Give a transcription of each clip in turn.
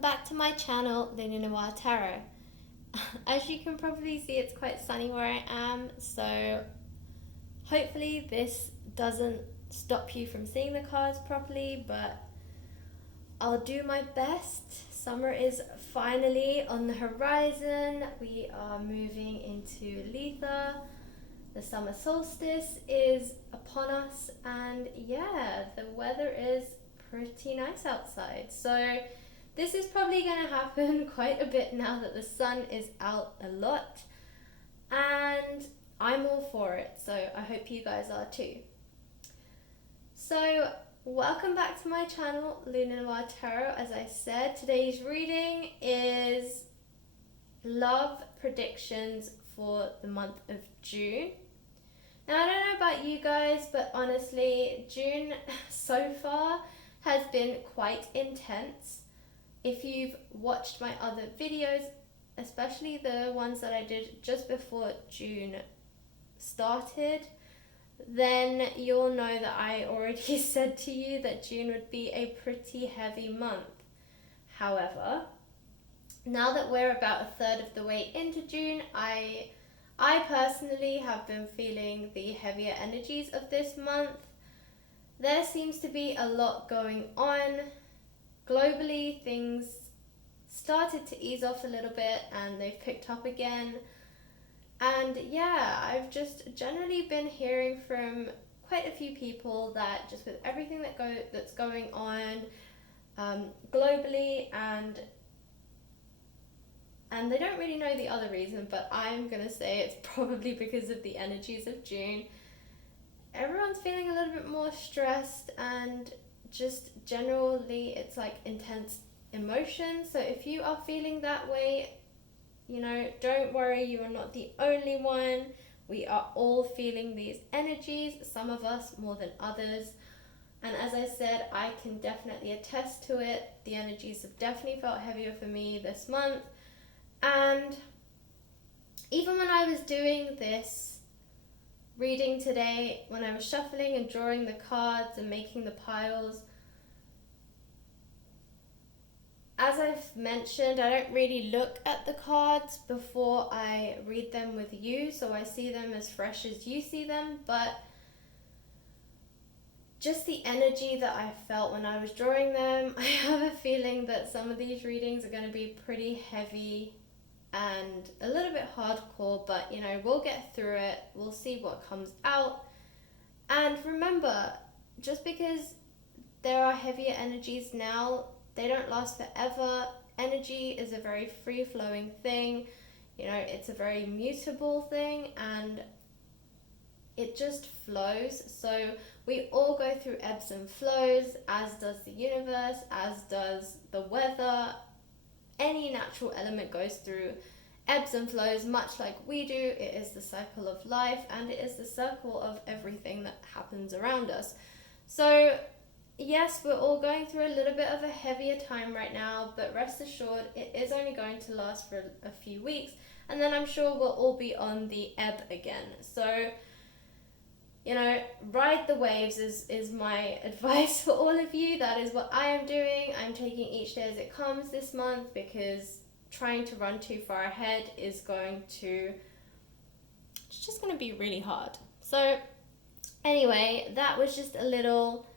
welcome back to my channel, Luna Noir Tarot. As you can probably see, it's quite sunny where I am, so hopefully this doesn't stop you from seeing the cards properly, but I'll do my best. Summer is finally on the horizon. We are moving into Letha. The summer solstice is upon us, and yeah, the weather is pretty nice outside. So this is probably going to happen quite a bit now that the sun is out a lot, and I'm all for it, so I hope you guys are too. So welcome back to my channel, Luna Noir Tarot. As I said, today's reading is love predictions for the month of June. Now, I don't know about you guys, but honestly, June so far has been quite intense. If you've watched my other videos, especially the ones that I did just before June started, then you'll know that I already said to you that June would be a pretty heavy month. However, now that we're about a third of the way into June, I personally have been feeling the heavier energies of this month. There seems to be a lot going on. Globally, things started to ease off a little bit and they've picked up again. And yeah, I've just generally been hearing from quite a few people that just with everything that's going on globally, and they don't really know the other reason, but I'm going to say it's probably because of the energies of June. Everyone's feeling a little bit more stressed, and just generally it's like intense emotion. So if you are feeling that way, you know, don't worry, you are not the only one. We are all feeling these energies, some of us more than others. And as I said, I can definitely attest to it. The energies have definitely felt heavier for me this month. And even when I was doing this reading today, when I was shuffling and drawing the cards and making the piles, as I've mentioned, I don't really look at the cards before I read them with you, so I see them as fresh as you see them, but just the energy that I felt when I was drawing them, I have a feeling that some of these readings are going to be pretty heavy and a little bit hardcore, but you know, we'll get through it. We'll see what comes out. And remember, just because there are heavier energies now, they don't last forever. Energy is a very free-flowing thing. You know, it's a very mutable thing, and it just flows. So we all go through ebbs and flows, as does the universe, as does the weather. Any natural element goes through ebbs and flows much like we do. It is the cycle of life, and it is the circle of everything that happens around us. So yes, we're all going through a little bit of a heavier time right now, but rest assured it is only going to last for a few weeks, and then I'm sure we'll all be on the ebb again. So, you know, ride the waves is my advice for all of you. That is what I am doing. I'm taking each day as it comes this month, because trying to run too far ahead is it's just going to be really hard. So anyway, that was just a little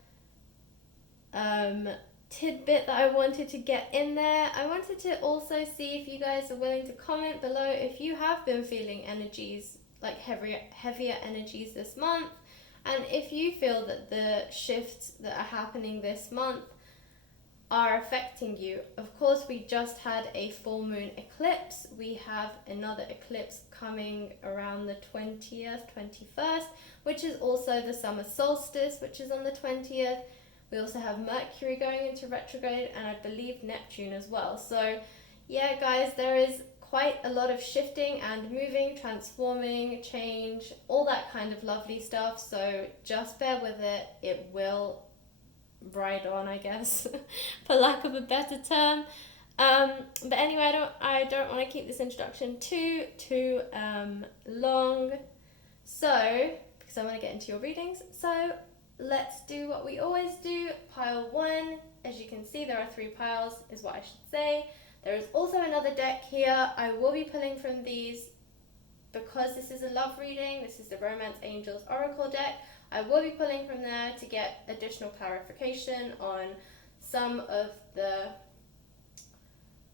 tidbit that I wanted to get in there. I wanted to also see if you guys are willing to comment below if you have been feeling energies, like heavier energies this month, and if you feel that the shifts that are happening this month are affecting you. Of course, we just had a full moon eclipse. We have another eclipse coming around the 20th, 21st, which is also the summer solstice, which is on the 20th. We also have Mercury going into retrograde, and I believe Neptune as well. So yeah, guys, there is quite a lot of shifting and moving, transforming, change, all that kind of lovely stuff. So just bear with it. It will ride on, I guess, for lack of a better term. But anyway, I don't want to keep this introduction too long. So, because I want to get into your readings. So let's do what we always do. Pile 1, as you can see, there are 3 piles, is what I should say. There is also another deck here. I will be pulling from these because this is a love reading. This is the Romance Angels Oracle deck. I will be pulling from there to get additional clarification on some of the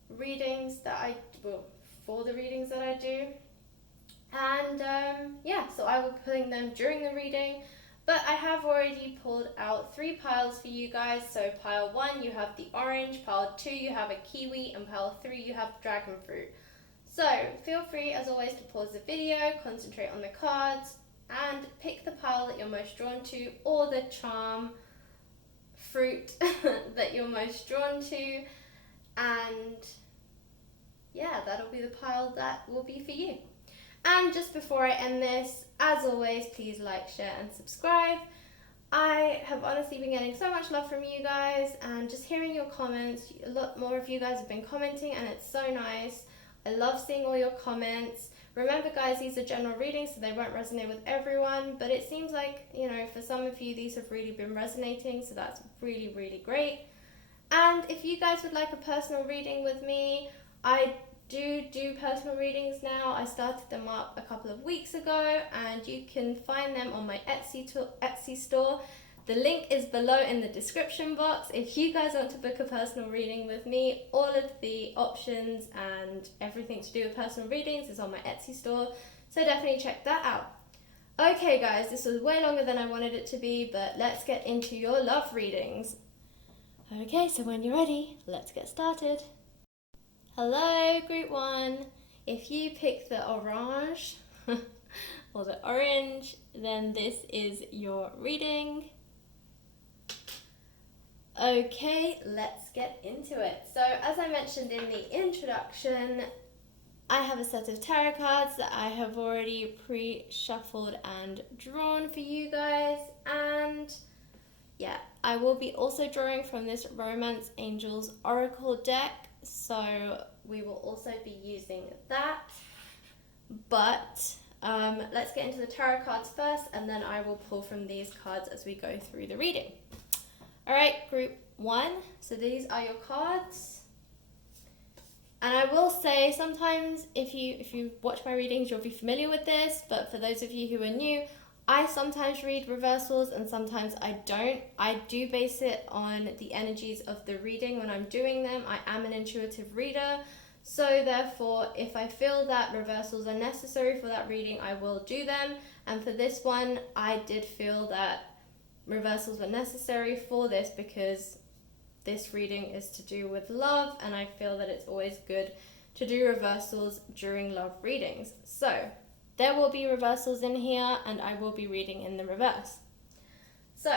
readings that for the readings that I do. And yeah, so I will be pulling them during the reading. But I have already pulled out 3 piles for you guys. So pile 1, you have the orange, pile 2, you have a kiwi, and pile 3, you have dragon fruit. So feel free, as always, to pause the video, concentrate on the cards, and pick the pile that you're most drawn to, or the charm fruit that you're most drawn to. And yeah, that'll be the pile that will be for you. And just before I end this, as always, please like, share, and subscribe. I have honestly been getting so much love from you guys, and just hearing your comments. A lot more of you guys have been commenting, and it's so nice. I love seeing all your comments. Remember, guys, these are general readings, so they won't resonate with everyone, but it seems like, you know, for some of you, these have really been resonating, so that's really, really great. And if you guys would like a personal reading with me, I do personal readings now. I started them up a couple of weeks ago, and you can find them on my Etsy store. The link is below in the description box. If you guys want to book a personal reading with me, all of the options and everything to do with personal readings is on my Etsy store, so definitely check that out. Okay guys, this was way longer than I wanted it to be, but let's get into your love readings. Okay, so when you're ready, let's get started. Hello, group 1. If you pick the orange or the orange, then this is your reading. Okay, let's get into it. So, as I mentioned in the introduction, I have a set of tarot cards that I have already pre-shuffled and drawn for you guys. And yeah, I will be also drawing from this Romance Angels Oracle deck. So we will also be using that, but let's get into the tarot cards first, and then I will pull from these cards as we go through the reading. Alright, group 1, so these are your cards, and I will say sometimes if you watch my readings you'll be familiar with this, but for those of you who are new, I sometimes read reversals and sometimes I don't. I do base it on the energies of the reading when I'm doing them. I am an intuitive reader, so therefore if I feel that reversals are necessary for that reading, I will do them. And for this one, I did feel that reversals were necessary for this because this reading is to do with love, and I feel that it's always good to do reversals during love readings. So there will be reversals in here, and I will be reading in the reverse. So,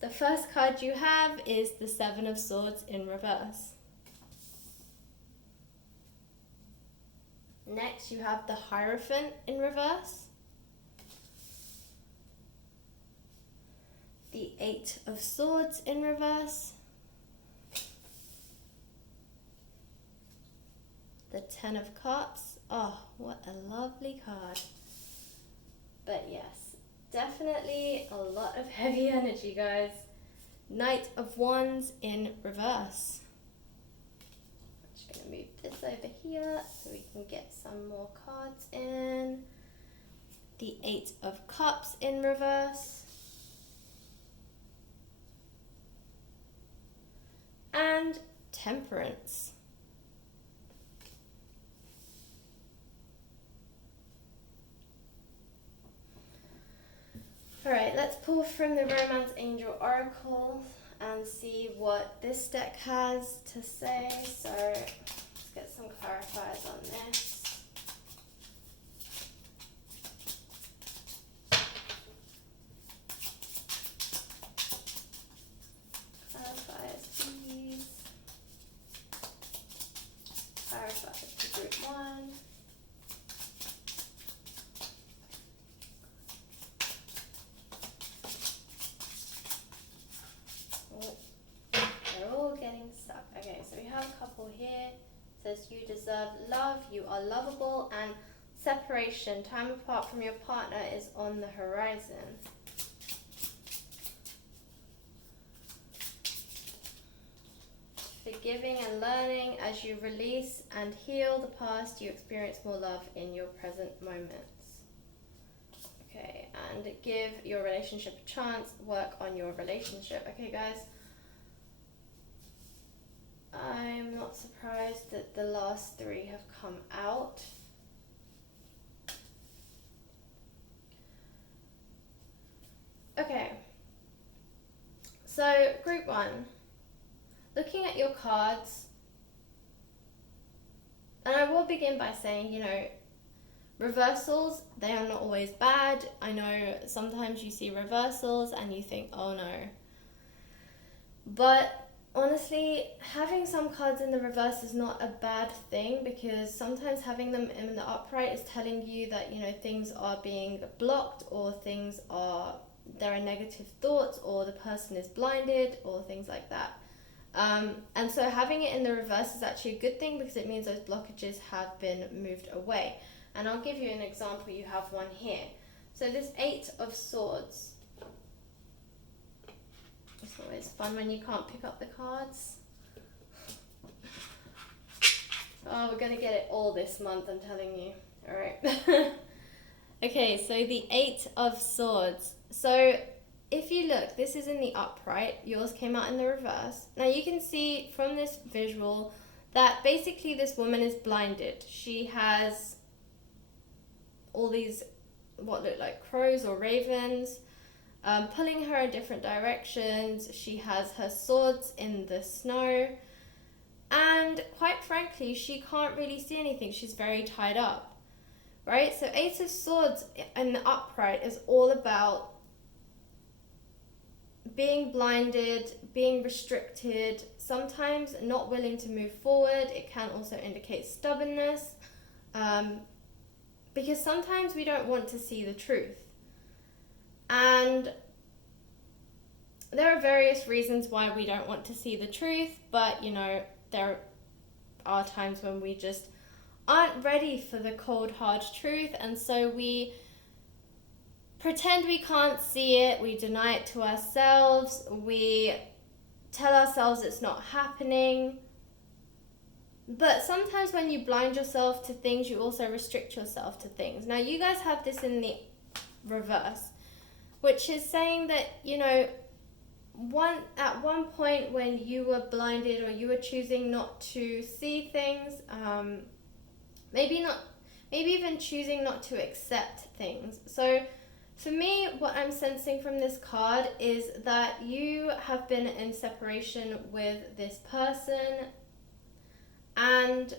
the first card you have is the 7 of Swords in reverse. Next, you have the Hierophant in reverse. The 8 of Swords in reverse. The 10 of Cups. Oh, what a lovely card. But yes, definitely a lot of heavy energy, guys. Knight of Wands in reverse. I'm just going to move this over here so we can get some more cards in. The 8 of Cups in reverse. And Temperance. Alright, let's pull from the Romance Angel Oracle and see what this deck has to say. So, let's get some clarifiers on this. Clarifiers, please. Clarifiers for group 1. Okay, so we have a couple here. It says you deserve love, you are lovable, and separation, time apart from your partner, is on the horizon. forgiving and learning. As you release and heal the past, you experience more love in your present moments. Okay, and give your relationship a chance. Work on your relationship. Okay, guys. I'm not surprised that the last 3 have come out. Okay. So, group 1. Looking at your cards, and I will begin by saying, you know, reversals, they are not always bad. I know sometimes you see reversals and you think, oh no. But honestly, having some cards in the reverse is not a bad thing, because sometimes having them in the upright is telling you that, you know, things are being blocked, or there are negative thoughts, or the person is blinded, or things like that. And so having it in the reverse is actually a good thing, because it means those blockages have been moved away. And I'll give you an example. You have one here. So this 8 of Swords. It's always fun when you can't pick up the cards. Oh, we're going to get it all this month, I'm telling you. Alright. Okay, so the 8 of Swords. So if you look, this is in the upright. Yours came out in the reverse. Now you can see from this visual that basically this woman is blinded. She has all these what look like crows or ravens pulling her in different directions. She has her swords in the snow, and quite frankly, she can't really see anything. She's very tied up, right? So 8 of Swords in the upright is all about being blinded, being restricted, sometimes not willing to move forward. It can also indicate stubbornness, because sometimes we don't want to see the truth. And there are various reasons why we don't want to see the truth, but you know, there are times when we just aren't ready for the cold, hard truth, and so we pretend we can't see it, we deny it to ourselves, we tell ourselves it's not happening. But sometimes when you blind yourself to things, you also restrict yourself to things. Now you guys have this in the reverse, which is saying that, you know, at one point when you were blinded, or you were choosing not to see things, maybe even choosing not to accept things. So for me, what I'm sensing from this card is that you have been in separation with this person, and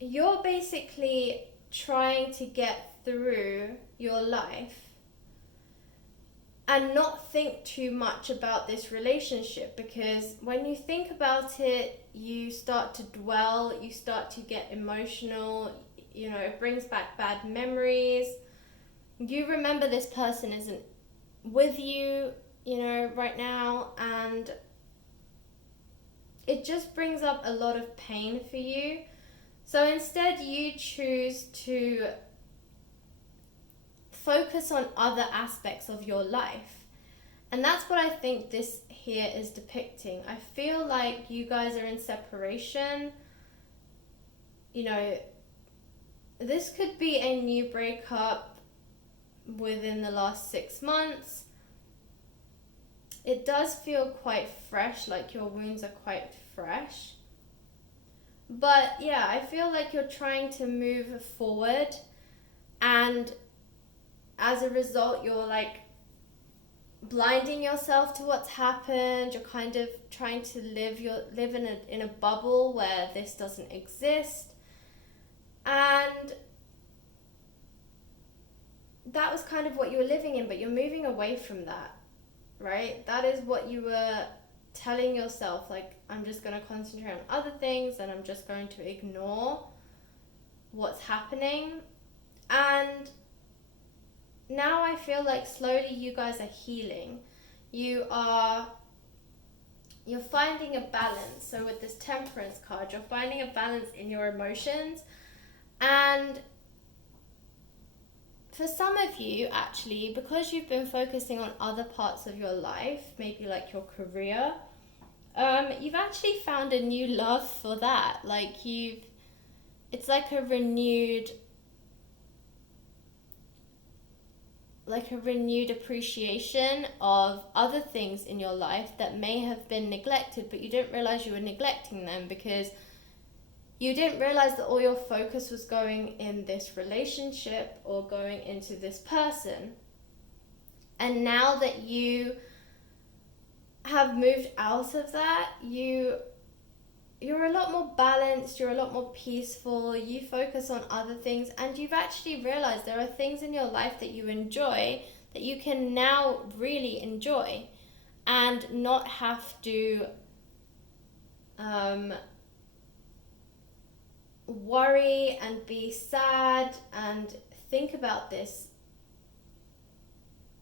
you're basically trying to get through your life and not think too much about this relationship, because when you think about it, you start to dwell, you start to get emotional, you know, it brings back bad memories. You remember this person isn't with you, you know, right now, and it just brings up a lot of pain for you. So instead you choose to focus on other aspects of your life. And that's what I think this here is depicting. I feel like you guys are in separation. You know, this could be a new breakup within the last 6 months. It does feel quite fresh, like your wounds are quite fresh. But yeah, I feel like you're trying to move forward, and as a result, you're like blinding yourself to what's happened. You're kind of trying to live in a bubble where this doesn't exist. And that was kind of what you were living in, but you're moving away from that, right? That is what you were telling yourself, like, I'm just going to concentrate on other things and I'm just going to ignore what's happening. And now I feel like slowly you guys are healing. You're finding a balance. So with this Temperance card, you're finding a balance in your emotions. And for some of you, actually, because you've been focusing on other parts of your life, maybe like your career, You've actually found a new love for that. It's like a renewed appreciation of other things in your life that may have been neglected, but you didn't realize you were neglecting them because you didn't realize that all your focus was going in this relationship or going into this person. And now that you have moved out of that, you're a lot more balanced, you're a lot more peaceful, you focus on other things, and you've actually realized there are things in your life that you enjoy that you can now really enjoy and not have to worry and be sad and think about this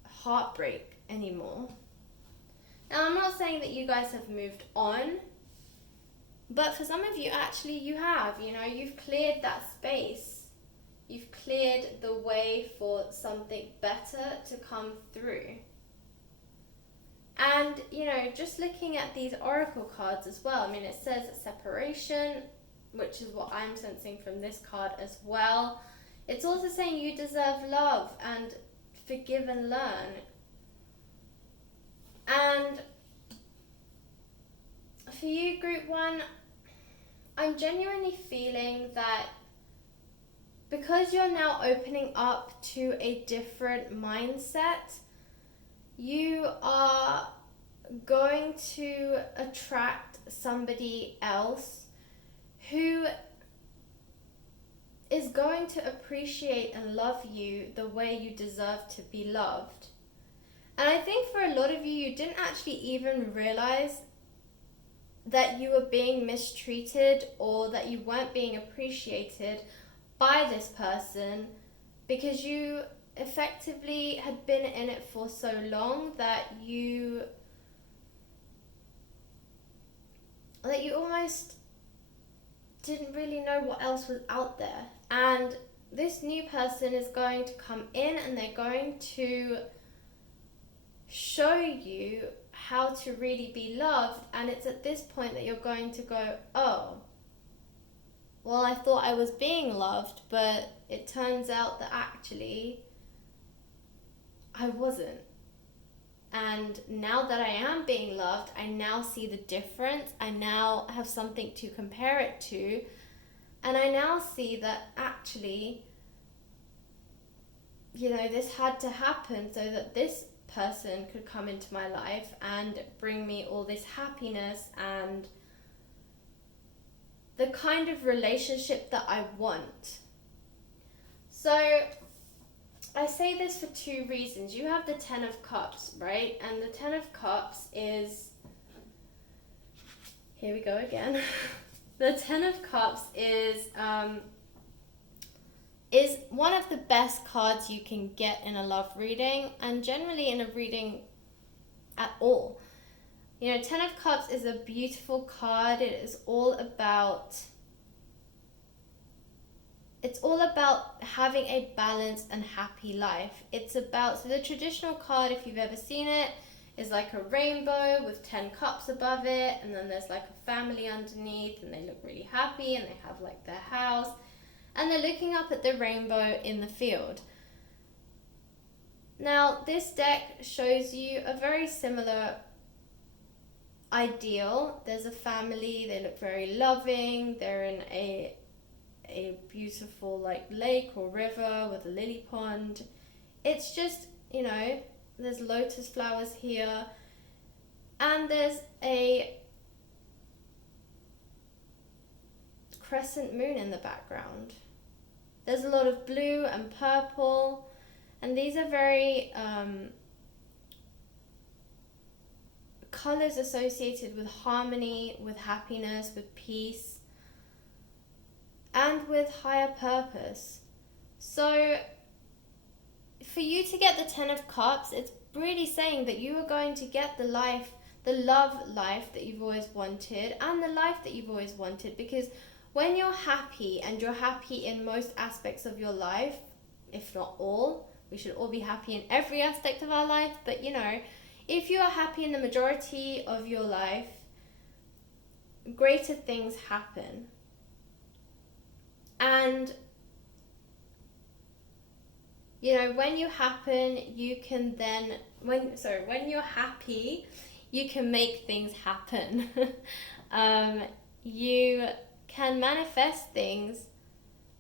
heartbreak anymore. Now, I'm not saying that you guys have moved on, but for some of you, actually, you have. You've cleared that space. You've cleared the way for something better to come through. And, just looking at these oracle cards as well, it says separation, which is what I'm sensing from this card as well. It's also saying you deserve love and forgive and learn. And for you, group 1, I'm genuinely feeling that because you're now opening up to a different mindset, you are going to attract somebody else who is going to appreciate and love you the way you deserve to be loved. And I think for a lot of you, you didn't actually even realize that you were being mistreated or that you weren't being appreciated by this person because you effectively had been in it for so long that you almost didn't really know what else was out there. And this new person is going to come in and they're going to show you how to really be loved, and it's at this point that you're going to go, oh, well, I thought I was being loved, but it turns out that actually I wasn't. And now that I am being loved, I now see the difference. I now have something to compare it to, and I now see that actually, this had to happen so that this person could come into my life and bring me all this happiness and the kind of relationship that I want. So I say this for 2 reasons. You have the 10 of Cups, right? And the 10 of Cups is, here we go again. The 10 of Cups is one of the best cards you can get in a love reading, and generally in a reading at all. 10 of Cups is a beautiful card. It is all about having a balanced and happy life. So the traditional card, if you've ever seen it, is like a rainbow with 10 cups above it, and then there's like a family underneath, and they look really happy, and they have like their house, and they're looking up at the rainbow in the field. Now, this deck shows you a very similar ideal. There's a family, they look very loving, they're in a beautiful like lake or river with a lily pond. It's just, there's lotus flowers here, and there's a crescent moon in the background. There's a lot of blue and purple, and these are very colors associated with harmony, with happiness, with peace, and with higher purpose. So for you to get the 10 of Cups, it's really saying that you are going to get the love life that you've always wanted, and the life that you've always wanted, because when you're happy, and you're happy in most aspects of your life, if not all, we should all be happy in every aspect of our life, but if you are happy in the majority of your life, greater things happen. And when you happen, you can then when you're happy, you can make things happen. You can manifest things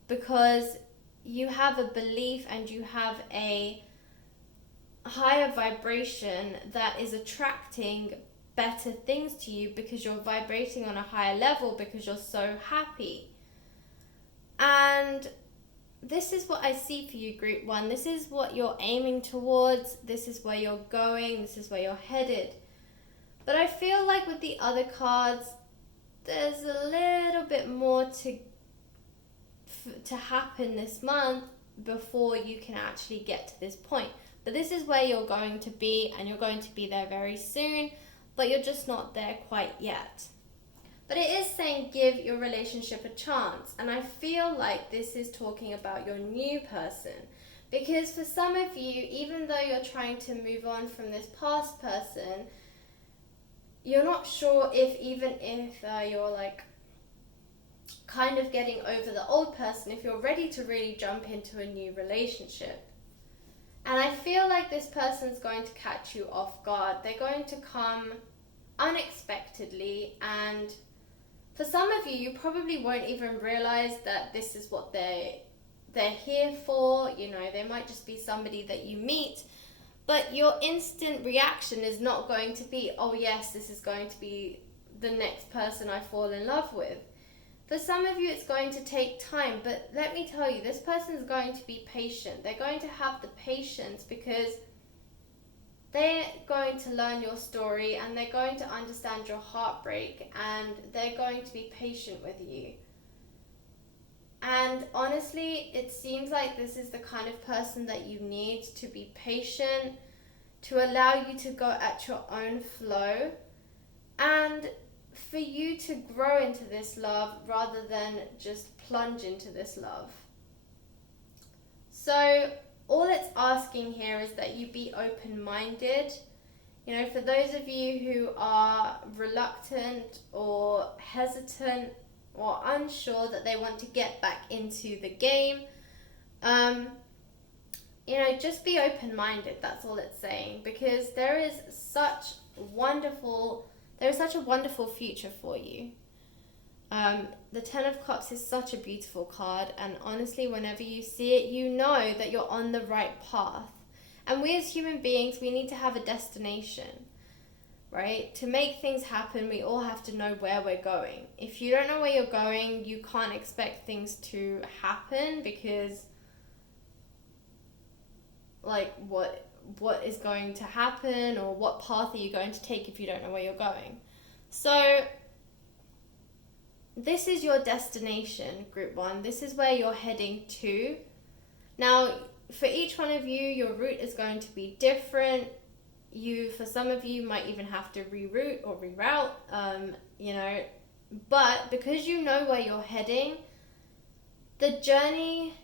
because you have a belief and you have a higher vibration that is attracting better things to you because you're vibrating on a higher level because you're so happy. And this is what I see for you, Group 1. This is what you're aiming towards. This is where you're going. This is where you're headed. But I feel like with the other cards, there's a little bit more to happen this month before you can actually get to this point. But this is where you're going to be, and you're going to be there very soon, but you're just not there quite yet. But it is saying give your relationship a chance. And I feel like this is talking about your new person. Because for some of you, even though you're trying to move on from this past person, you're not sure if you're like kind of getting over the old person, if you're ready to really jump into a new relationship. And I feel like this person's going to catch you off guard. They're going to come unexpectedly, and for some of you, you probably won't even realize that this is what they're here for. They might just be somebody that you meet, but your instant reaction is not going to be, oh yes, this is going to be the next person I fall in love with. For some of you, it's going to take time, but let me tell you, this person is going to be patient. They're going to have the patience because they're going to learn your story, and they're going to understand your heartbreak, and they're going to be patient with you. And honestly, it seems like this is the kind of person that you need to be patient, to allow you to go at your own flow, and for you to grow into this love rather than just plunge into this love. So all it's asking here is that you be open-minded. For those of you who are reluctant or hesitant or unsure that they want to get back into the game, just be open-minded. That's all it's saying, because there is such a wonderful future for you. The Ten of Cups is such a beautiful card, and honestly, whenever you see it, you know that you're on the right path. And we as human beings, we need to have a destination, right? To make things happen, we all have to know where we're going. If you don't know where you're going, you can't expect things to happen, because like what is going to happen, or what path are you going to take if you don't know where you're going? So this is your destination, Group 1. This is where you're heading to. Now, for each one of you, your route is going to be different. For some of you, might even have to reroute or reroute, but because you know where you're heading, the journey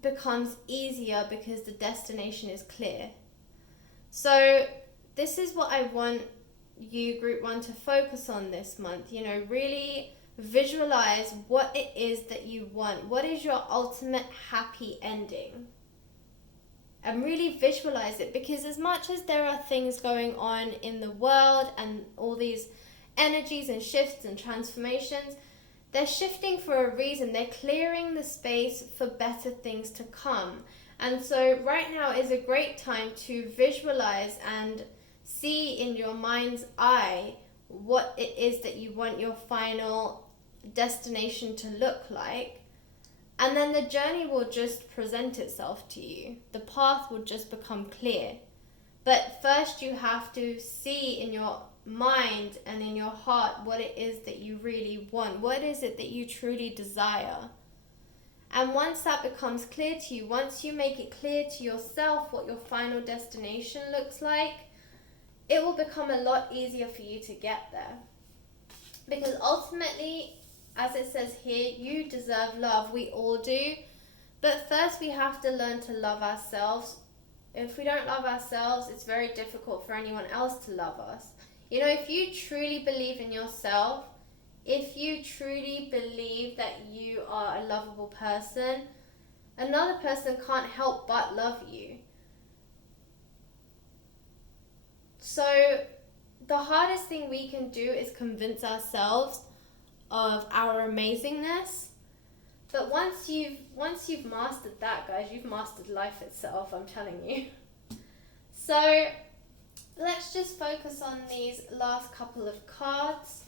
becomes easier because the destination is clear. So this is what I want you, Group 1, to focus on this month. Really visualize what it is that you want. What is your ultimate happy ending? And really visualize it, because as much as there are things going on in the world and all these energies and shifts and transformations, they're shifting for a reason. They're clearing the space for better things to come. And so right now is a great time to visualize and see in your mind's eye what it is that you want your final destination to look like. And then the journey will just present itself to you. The path will just become clear. But first you have to see in your mind and in your heart what it is that you really want. What is it that you truly desire? And once that becomes clear to you, once you make it clear to yourself what your final destination looks like, it will become a lot easier for you to get there. Because ultimately, as it says here, you deserve love. We all do. But first we have to learn to love ourselves. If we don't love ourselves, it's very difficult for anyone else to love us. If you truly believe in yourself, if you truly believe that you are a lovable person, another person can't help but love you. So the hardest thing we can do is convince ourselves of our amazingness. But once you've mastered that, guys, you've mastered life itself, I'm telling you. So let's just focus on these last couple of cards.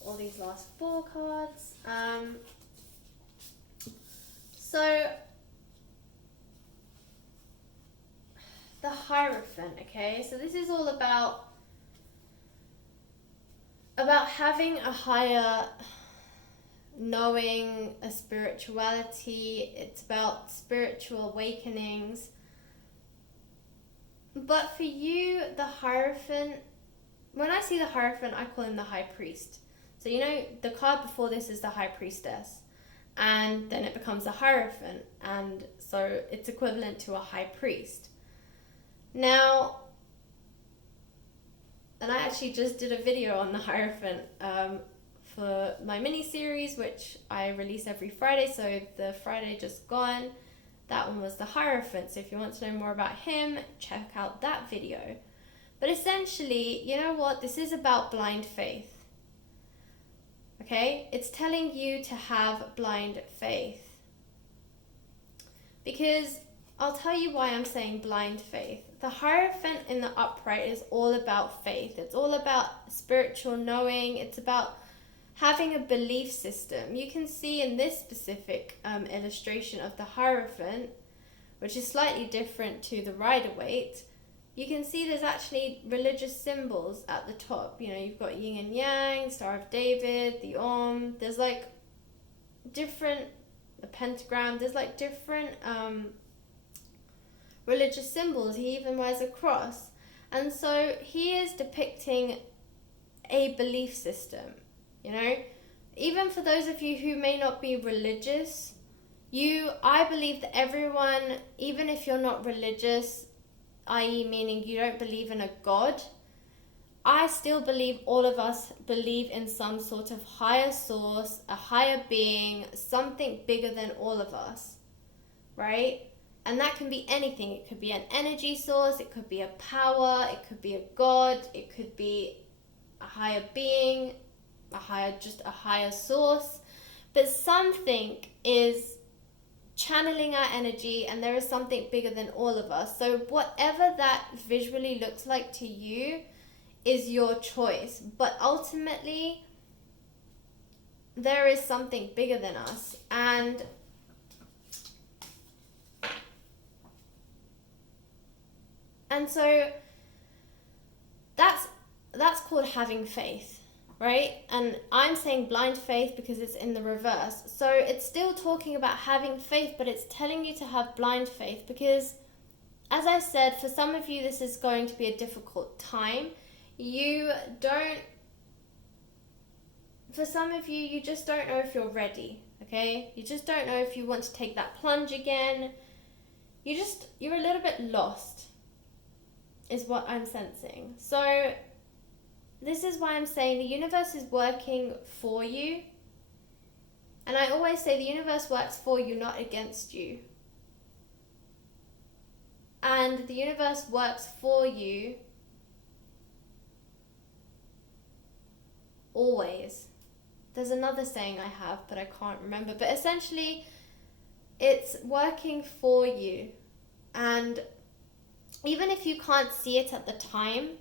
Or these last 4 cards. So the Hierophant, okay? So this is all about having a higher knowing, a spirituality. It's about spiritual awakenings. But for you, the Hierophant, when I see the Hierophant, I call him the High Priest. So you know, the card before this is the High Priestess, and then it becomes the Hierophant, and so it's equivalent to a High Priest. Now, and I actually just did a video on the Hierophant for my mini-series, which I release every Friday, so the Friday just gone, that one was the Hierophant. So if you want to know more about him, check out that video. But essentially, you know what? This is about blind faith. Okay? It's telling you to have blind faith. Because I'll tell you why I'm saying blind faith. The Hierophant in the upright is all about faith. It's all about spiritual knowing. It's about having a belief system. You can see in this specific illustration of the Hierophant, which is slightly different to the Rider-Waite, you can see there's actually religious symbols at the top. You know, you've got yin and yang, Star of David, the Om. There's like different, the pentagram. There's like different religious symbols. He even wears a cross. And so he is depicting a belief system, you know. Even for those of you who may not be religious, I believe that everyone, even if you're not religious, i.e. meaning you don't believe in a God, I still believe all of us believe in some sort of higher source, a higher being, something bigger than all of us, right? And that can be anything. It could be an energy source, it could be a power, it could be a God, it could be a higher being, just a higher source. But something is channeling our energy, and there is something bigger than all of us. So whatever that visually looks like to you is your choice. But ultimately, there is something bigger than us. And so that's called having faith, right? And I'm saying blind faith because it's in the reverse. So it's still talking about having faith, but it's telling you to have blind faith because, as I said, for some of you this is going to be a difficult time. For some of you, you just don't know if you're ready, okay? You just don't know if you want to take that plunge again. You're a little bit lost, is what I'm sensing. So this is why I'm saying the universe is working for you. And I always say the universe works for you, not against you. And the universe works for you always. There's another saying I have, but I can't remember. But essentially, it's working for you. And even if you can't see it at the time,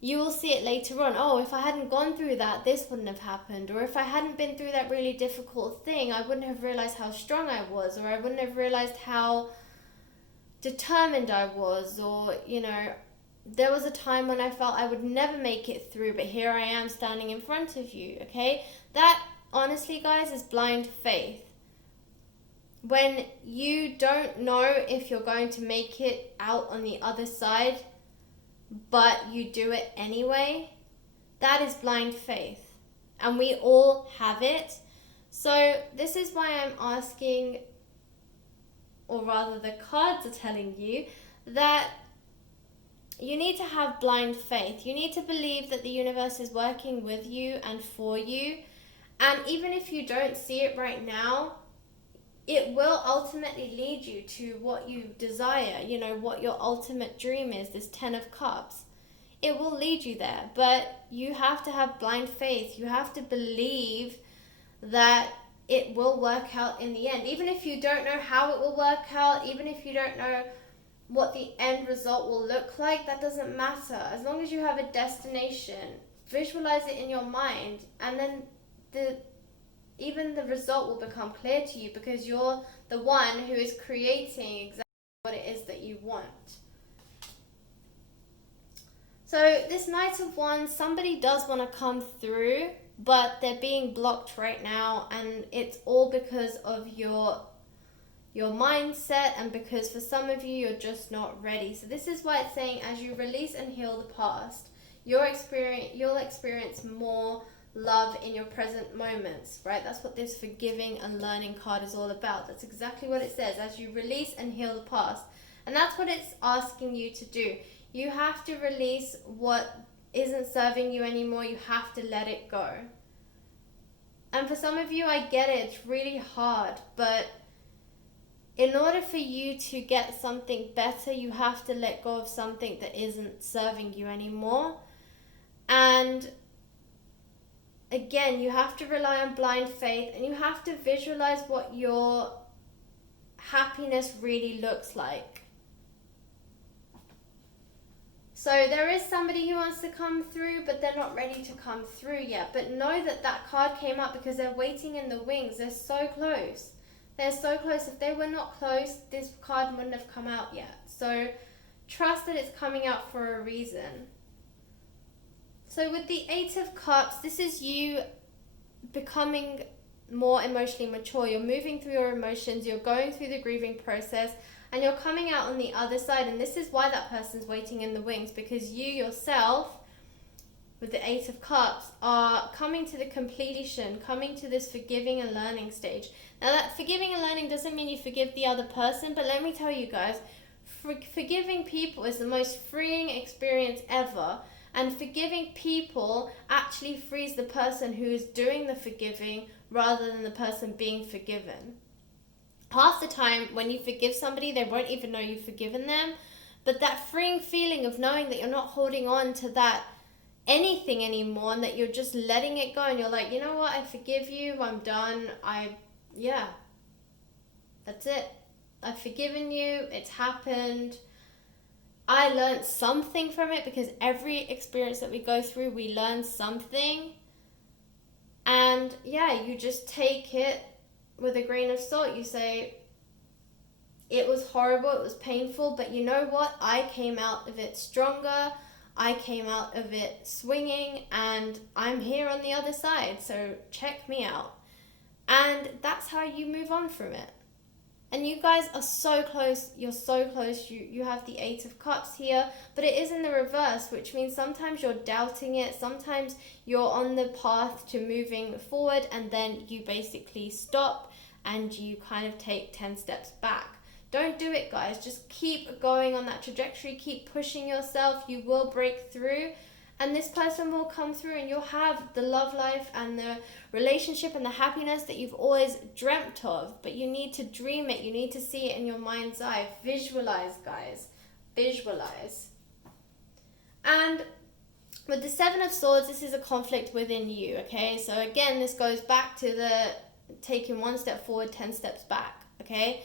you will see it later on. Oh, if I hadn't gone through that, this wouldn't have happened. Or if I hadn't been through that really difficult thing, I wouldn't have realized how strong I was. Or I wouldn't have realized how determined I was. Or, you know, there was a time when I felt I would never make it through, but here I am standing in front of you, okay? That, honestly, guys, is blind faith. When you don't know if you're going to make it out on the other side, but you do it anyway, that is blind faith. And we all have it. So this is why I'm asking, or rather the cards are telling you, that you need to have blind faith. You need to believe that the universe is working with you and for you. And even if you don't see it right now, it will ultimately lead you to what you desire, you know, what your ultimate dream is, this 10 of Cups. It will lead you there, but you have to have blind faith. You have to believe that it will work out in the end. Even if you don't know how it will work out, even if you don't know what the end result will look like, that doesn't matter. As long as you have a destination, visualize it in your mind, and then even the result will become clear to you, because you're the one who is creating exactly what it is that you want. So this Knight of Wands, somebody does want to come through, but they're being blocked right now, and it's all because of your mindset, and because for some of you, you're just not ready. So this is why it's saying, as you release and heal the past, you'll experience more love in your present moments, right? That's what this forgiving and learning card is all about. That's exactly what it says, as you release and heal the past. And that's what it's asking you to do. You have to release what isn't serving you anymore. You have to let it go. And for some of you, I get it, it's really hard, but in order for you to get something better, you have to let go of something that isn't serving you anymore. And again, you have to rely on blind faith, and you have to visualize what your happiness really looks like. So there is somebody who wants to come through, but they're not ready to come through yet. But know that that card came up because they're waiting in the wings. They're so close. They're so close. If they were not close, this card wouldn't have come out yet. So trust that it's coming out for a reason. So with the Eight of Cups, this is you becoming more emotionally mature. You're moving through your emotions. You're going through the grieving process. And you're coming out on the other side. And this is why that person's waiting in the wings. Because you yourself, with the Eight of Cups, are coming to the completion, coming to this forgiving and learning stage. Now that forgiving and learning doesn't mean you forgive the other person. But let me tell you guys, forgiving people is the most freeing experience ever. And forgiving people actually frees the person who is doing the forgiving rather than the person being forgiven. Half the time when you forgive somebody, they won't even know you've forgiven them. But that freeing feeling of knowing that you're not holding on to that anything anymore, and that you're just letting it go, and you're like, you know what, I forgive you, I'm done, that's it. I've forgiven you, it's happened. I learned something from it, because every experience that we go through, we learn something. And yeah, you just take it with a grain of salt. You say, it was horrible, it was painful, but you know what? I came out of it stronger. I came out of it swinging, and I'm here on the other side. So check me out. And that's how you move on from it. And you guys are so close. You're so close. You have the Eight of Cups here, but it is in the reverse, which means sometimes you're doubting it. Sometimes you're on the path to moving forward, and then you basically stop and you kind of take 10 steps back. Don't do it, guys. Just keep going on that trajectory. Keep pushing yourself. You will break through. And this person will come through, and you'll have the love life and the relationship and the happiness that you've always dreamt of. But you need to dream it. You need to see it in your mind's eye. Visualize, guys. Visualize. And with the Seven of Swords, this is a conflict within you, okay? So again, this goes back to the taking one step forward, 10 steps back, okay?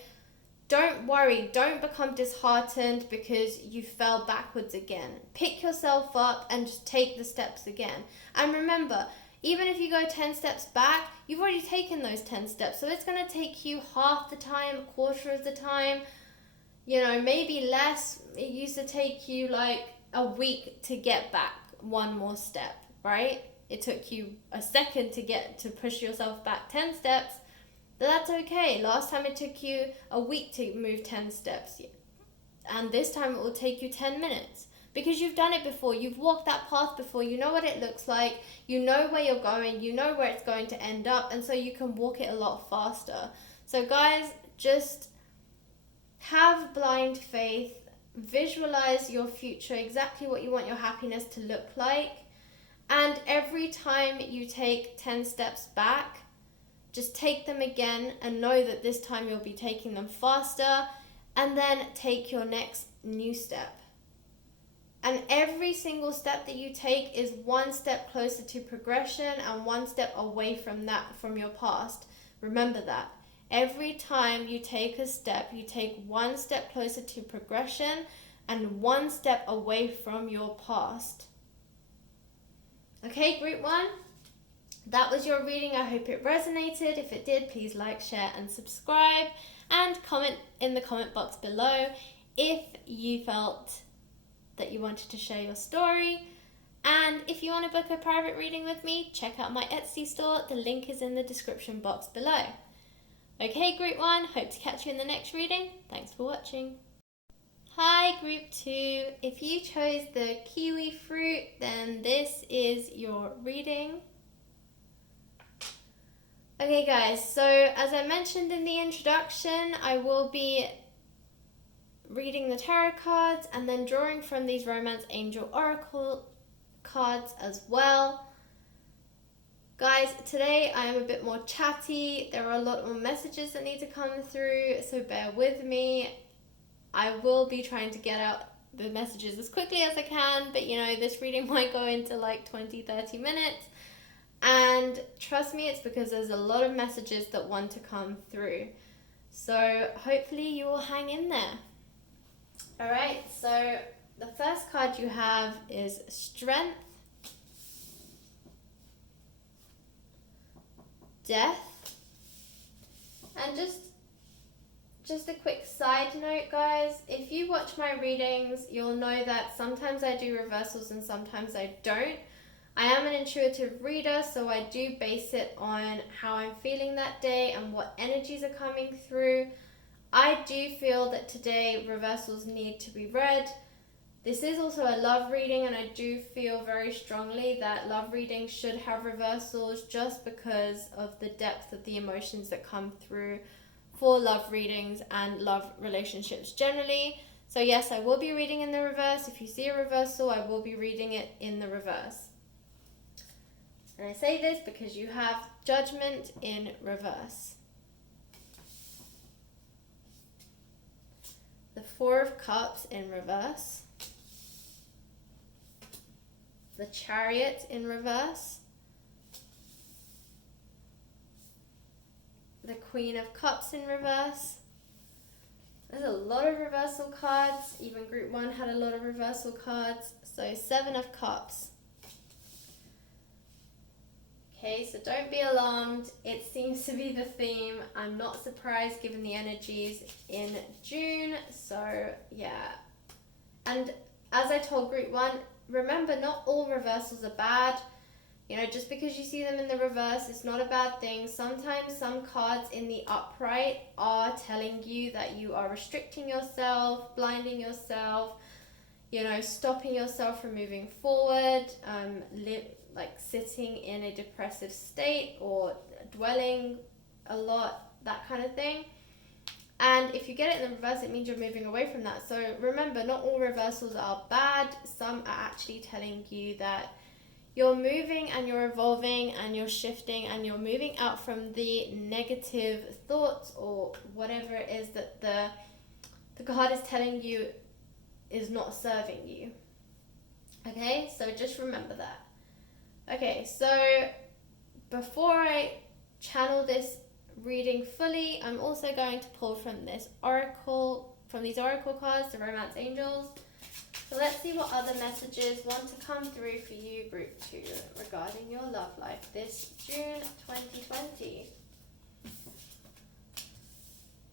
Don't worry, don't become disheartened because you fell backwards again. Pick yourself up and just take the steps again. And remember, even if you go 10 steps back, you've already taken those 10 steps. So it's going to take you half the time, a quarter of the time, maybe less. It used to take you like a week to get back one more step, right? It took you a second to push yourself back 10 steps. But that's okay. Last time it took you a week to move 10 steps. And this time it will take you 10 minutes. Because you've done it before. You've walked that path before. You know what it looks like. You know where you're going. You know where it's going to end up. And so you can walk it a lot faster. So guys, just have blind faith. visualize your future, exactly what you want your happiness to look like. And every time you take 10 steps back, just take them again and know that this time you'll be taking them faster, and then take your next new step. And every single step that you take is one step closer to progression and one step away from that, from your past. Remember that. Every time you take a step, you take one step closer to progression and one step away from your past. Okay, group 1? That was your reading. I hope it resonated. If it did, please like, share, and subscribe. And comment in the comment box below if you felt that you wanted to share your story. And if you want to book a private reading with me, check out my Etsy store. The link is in the description box below. Okay, group 1, hope to catch you in the next reading. Thanks for watching. Hi, group 2. If you chose the kiwi fruit, then this is your reading. Okay guys, so as I mentioned in the introduction, I will be reading the tarot cards and then drawing from these Romance Angel Oracle cards as well. Guys, today I am a bit more chatty. There are a lot more messages that need to come through, so bear with me. I will be trying to get out the messages as quickly as I can, but you know, this reading might go into like 20-30 minutes. And trust me, it's because there's a lot of messages that want to come through. So hopefully you will hang in there. Alright, so the first card you have is Strength, Death, and just a quick side note, guys, if you watch my readings, you'll know that sometimes I do reversals and sometimes I don't. I am an intuitive reader, so I do base it on how I'm feeling that day and what energies are coming through. I do feel that today reversals need to be read. This is also a love reading, and I do feel very strongly that love readings should have reversals just because of the depth of the emotions that come through for love readings and love relationships generally. So yes, I will be reading in the reverse. If you see a reversal, I will be reading it in the reverse. And I say this because you have Judgment in reverse. The Four of Cups in reverse. The Chariot in reverse. The Queen of Cups in reverse. There's a lot of reversal cards. Even group 1 had a lot of reversal cards. So 7 of Cups. Okay, so don't be alarmed. It seems to be the theme. I'm not surprised given the energies in June. So yeah. And as I told group 1, remember, not all reversals are bad. You know, just because you see them in the reverse, it's not a bad thing. Sometimes some cards in the upright are telling you that you are restricting yourself, blinding yourself, you know, stopping yourself from moving forward, like sitting in a depressive state or dwelling a lot, that kind of thing. And if you get it in the reverse, it means you're moving away from that. So remember, not all reversals are bad. Some are actually telling you that you're moving and you're evolving and you're shifting and you're moving out from the negative thoughts or whatever it is that the card is telling you is not serving you. Okay, so just remember that. Okay, so before I channel this reading fully, I'm also going to pull from these oracle cards, the Romance Angels. So let's see what other messages want to come through for you, group 2, regarding your love life this June 2020.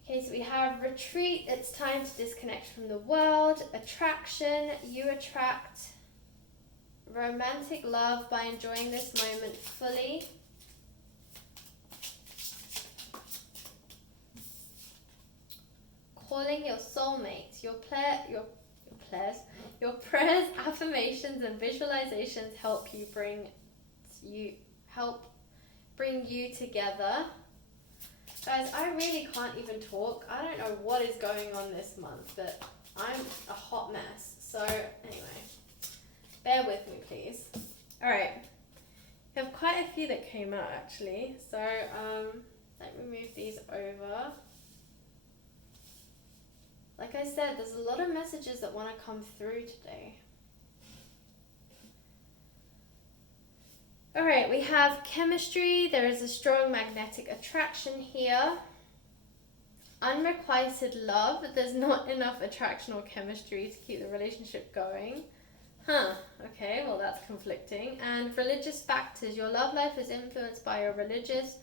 Okay, so we have Retreat. It's time to disconnect from the world. Attraction. You attract romantic love by enjoying this moment fully. Calling your soulmate. Your prayers, affirmations, and visualizations help bring you together. Guys, I really can't even talk. I don't know what is going on this month, but I'm a hot mess. So anyway, bear with me, please. All right. We have quite a few that came out actually. So let me move these over. Like I said, there's a lot of messages that want to come through today. All right, we have chemistry. There is a strong magnetic attraction here. Unrequited love. There's not enough attraction or chemistry to keep the relationship going. Okay, well that's conflicting. And religious factors. Your love life is influenced by your religious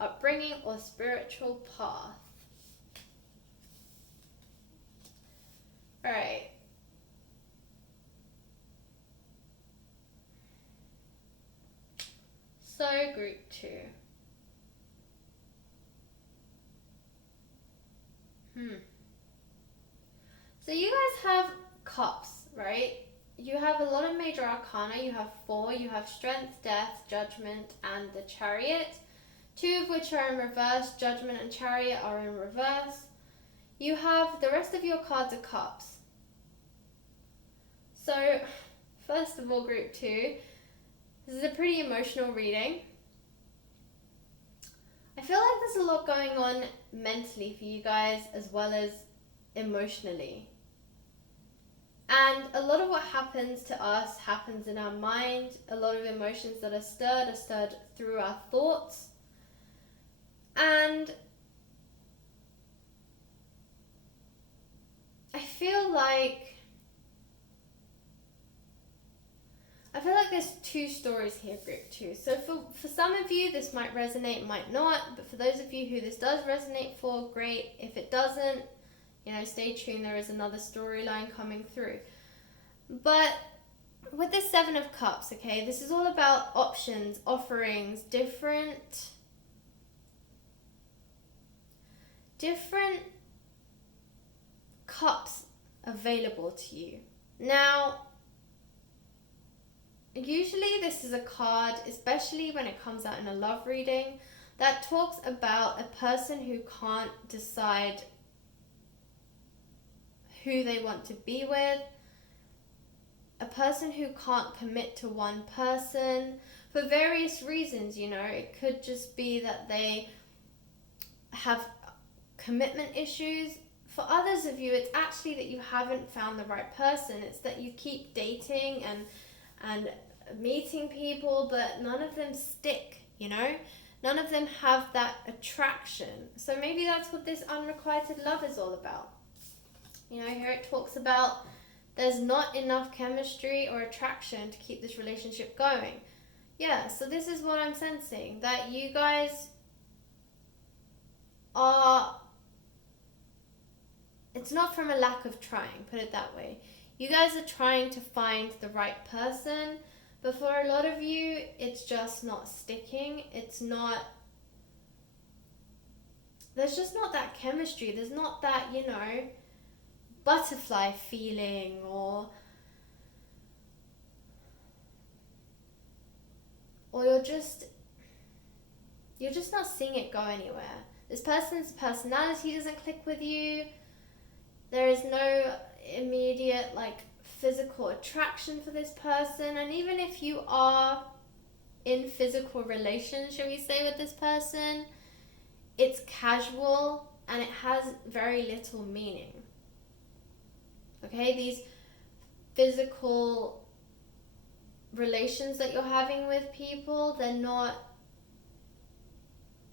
upbringing or spiritual path. All right. So group 2. So you guys have cups, right? You have a lot of major arcana. You have 4. You have strength, death, judgment, and the chariot. 2 of which are in reverse. Judgment and chariot are in reverse. You have the rest of your cards of cups. So, first of all, group 2. This is a pretty emotional reading. I feel like there's a lot going on mentally for you guys as well as emotionally. And a lot of what happens to us happens in our mind. A lot of emotions that are stirred through our thoughts. And I feel like there's 2 stories here, group 2. So for some of you, this might resonate, might not. But for those of you who this does resonate for, great. If it doesn't, stay tuned. There is another storyline coming through. But with the 7 of Cups, okay, this is all about options, offerings, different cups available to you. Now, usually this is a card, especially when it comes out in a love reading, that talks about a person who can't decide who they want to be with, a person who can't commit to one person for various reasons. It could just be that they have commitment issues. For others of you, it's actually that you haven't found the right person. It's that you keep dating and meeting people, but none of them stick, None of them have that attraction. So maybe that's what this unrequited love is all about. Here it talks about there's not enough chemistry or attraction to keep this relationship going. Yeah, so this is what I'm sensing, that you guys are, it's not from a lack of trying, put it that way. You guys are trying to find the right person, but for a lot of you, it's just not sticking. There's just not that chemistry. There's not that, butterfly feeling, or you're just not seeing it go anywhere. This person's personality doesn't click with you. There is no immediate physical attraction for this person, and even if you are in physical relations, shall we say, with this person, it's casual and it has very little meaning. Okay, these physical relations that you're having with people, they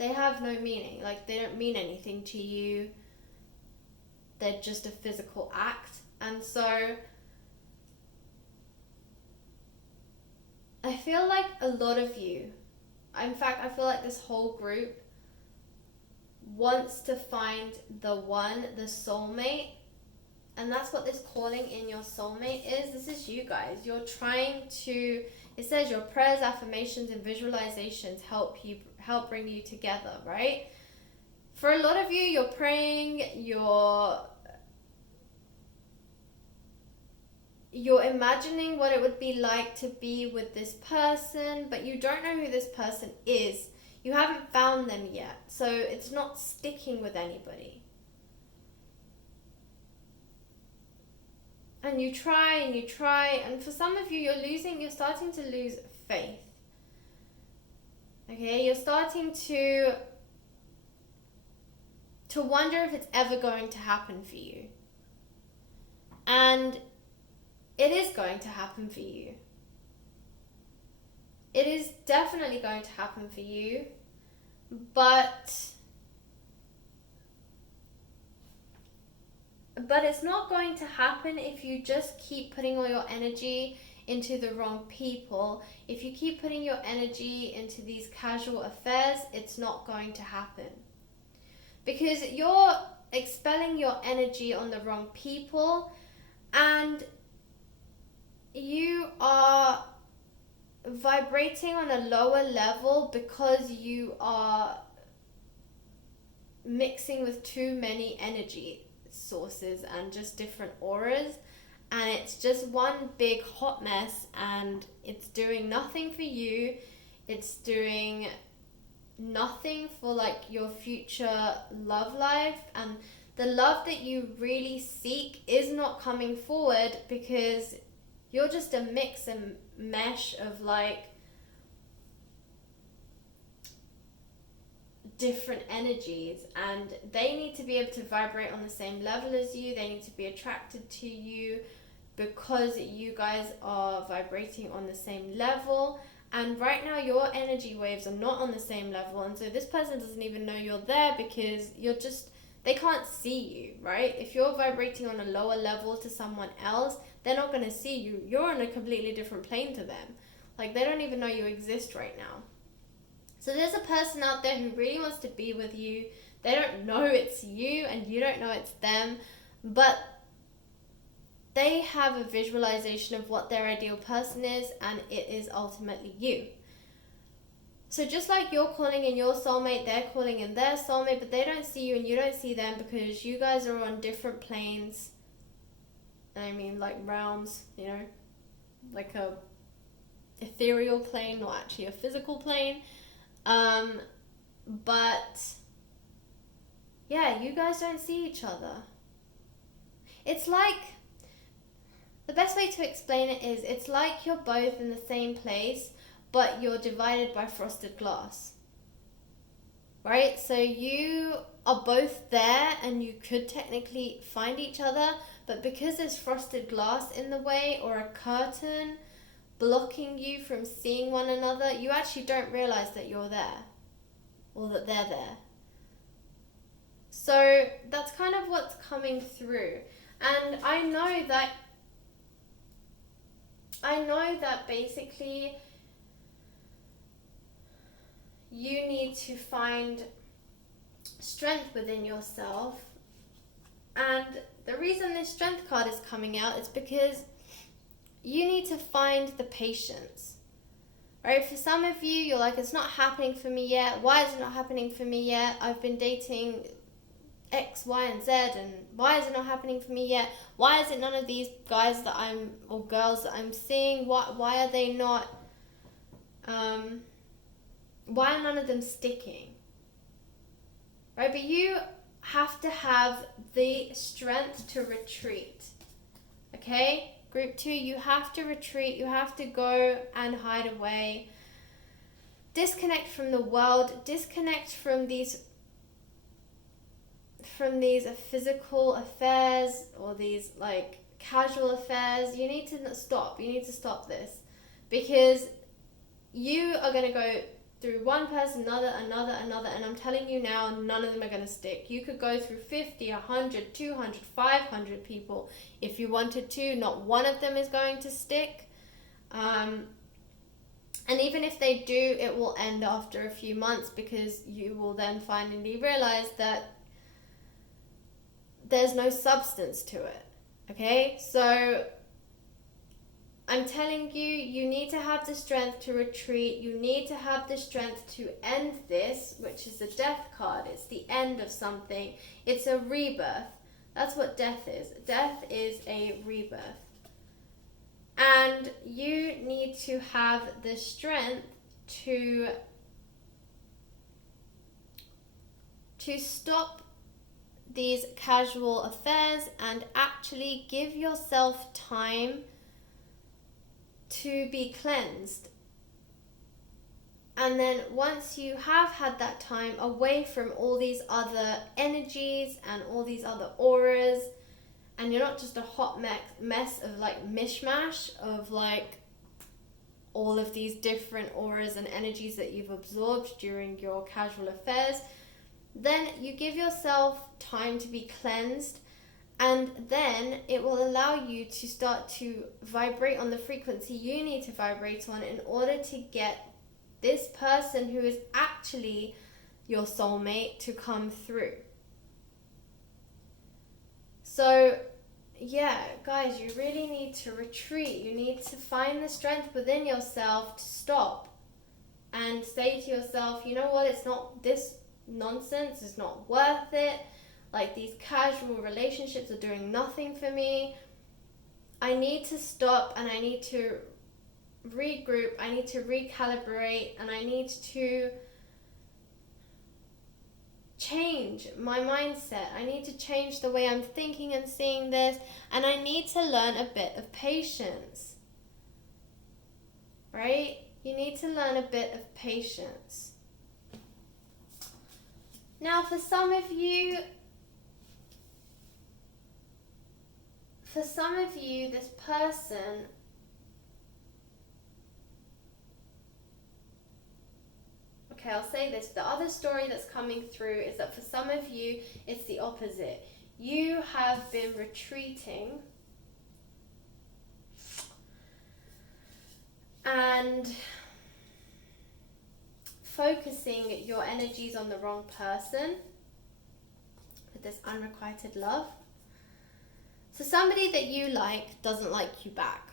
have no meaning. They don't mean anything to you. They're just a physical act. And so I feel like a lot of you, in fact, I feel like this whole group wants to find the one, the soulmate. And that's what this calling in your soulmate is. This is you guys. You're trying to, it says your prayers, affirmations, and visualizations help bring you together, right? For a lot of you, you're praying, you're imagining what it would be like to be with this person, but you don't know who this person is. You haven't found them yet, so it's not sticking with anybody. And you try and you try, and for some of you, you're starting to lose faith. Okay, you're starting to wonder if it's ever going to happen for you. And it is going to happen for you. It is definitely going to happen for you, but it's not going to happen if you just keep putting all your energy into the wrong people. If you keep putting your energy into these casual affairs, it's not going to happen. Because you're expelling your energy on the wrong people, and you are vibrating on a lower level because you are mixing with too many energy sources and just different auras, and it's just one big hot mess, and it's doing nothing for you. It's doing nothing for like your future love life, and the love that you really seek is not coming forward because you're just a mix and mesh of like different energies, and they need to be able to vibrate on the same level as you. They need to be attracted to you because you guys are vibrating on the same level. And right now your energy waves are not on the same level, and so this person doesn't even know you're there because they can't see you, right? If you're vibrating on a lower level to someone else, they're not going to see you. You're on a completely different plane to them. Like, they don't even know you exist right now. So there's a person out there who really wants to be with you. They don't know it's you, and you don't know it's them, but they have a visualization of what their ideal person is, and it is ultimately you. So just like you're calling in your soulmate, they're calling in their soulmate, but they don't see you and you don't see them because you guys are on different planes. I mean, like realms, you know, like a ethereal plane, not actually a physical plane. But yeah, you guys don't see each other. It's like, the best way to explain it is, it's like you're both in the same place, but you're divided by frosted glass. Right? So you are both there and you could technically find each other, but because there's frosted glass in the way or a curtain blocking you from seeing one another, you actually don't realize that you're there or that they're there. So that's kind of what's coming through. And I know that basically you need to find strength within yourself. And the reason this strength card is coming out is because you need to find the patience. Right? For some of you, you're like, it's not happening for me yet. Why is it not happening for me yet? I've been dating X, Y, and Z, and why is it not happening for me yet? Why is it none of these guys or girls that I'm seeing, why are they not, why are none of them sticking? Right? But you have to have the strength to retreat. Okay? Group 2, you have to retreat, you have to go and hide away. Disconnect from the world, disconnect from these physical affairs or these like casual affairs. You need to stop this, because you are going to go through one person, another, and I'm telling you now, none of them are going to stick. You could go through 50, 100, 200, 500 people if you wanted to. Not one of them is going to stick. And even if they do, it will end after a few months, because you will then finally realize that there's no substance to it. Okay? So I'm telling you, you need to have the strength to retreat. You need to have the strength to end this, which is the death card. It's the end of something. It's a rebirth. That's what death is. Death is a rebirth. And you need to have the strength to stop these casual affairs and actually give yourself time to be cleansed. And then once you have had that time away from all these other energies and all these other auras, and you're not just a hot mess of like mishmash of like all of these different auras and energies that you've absorbed during your casual affairs, then you give yourself time to be cleansed, and then it will allow you to start to vibrate on the frequency you need to vibrate on in order to get this person who is actually your soulmate to come through. So yeah, guys, you really need to retreat. You need to find the strength within yourself to stop and say to yourself, you know what, it's not, this nonsense is not worth it. Like, these casual relationships are doing nothing for me. I need to stop, and I need to regroup, I need to recalibrate, and I need to change my mindset. I need to change the way I'm thinking and seeing this, and I need to learn a bit of patience. Right? You need to learn a bit of patience. Now, for some of you, this person, okay, I'll say this, the other story that's coming through is that for some of you, it's the opposite. You have been retreating and focusing your energies on the wrong person with this unrequited love. So somebody that you like doesn't like you back,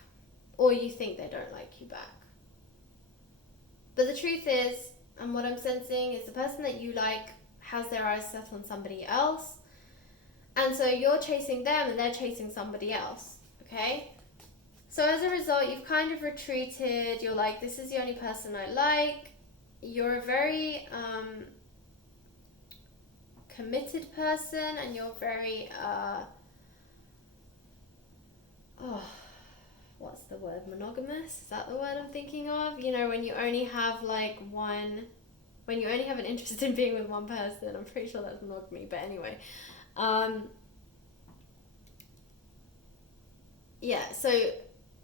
or you think they don't like you back. But the truth is, and what I'm sensing is, the person that you like has their eyes set on somebody else, and so you're chasing them and they're chasing somebody else, okay? So as a result, you've kind of retreated. You're like, this is the only person I like. You're a very committed person, and you're very what's the word, monogamous? Is that the word I'm thinking of? You know, when you only have like when you only have an interest in being with one person. I'm pretty sure that's monogamy, but anyway. Yeah, so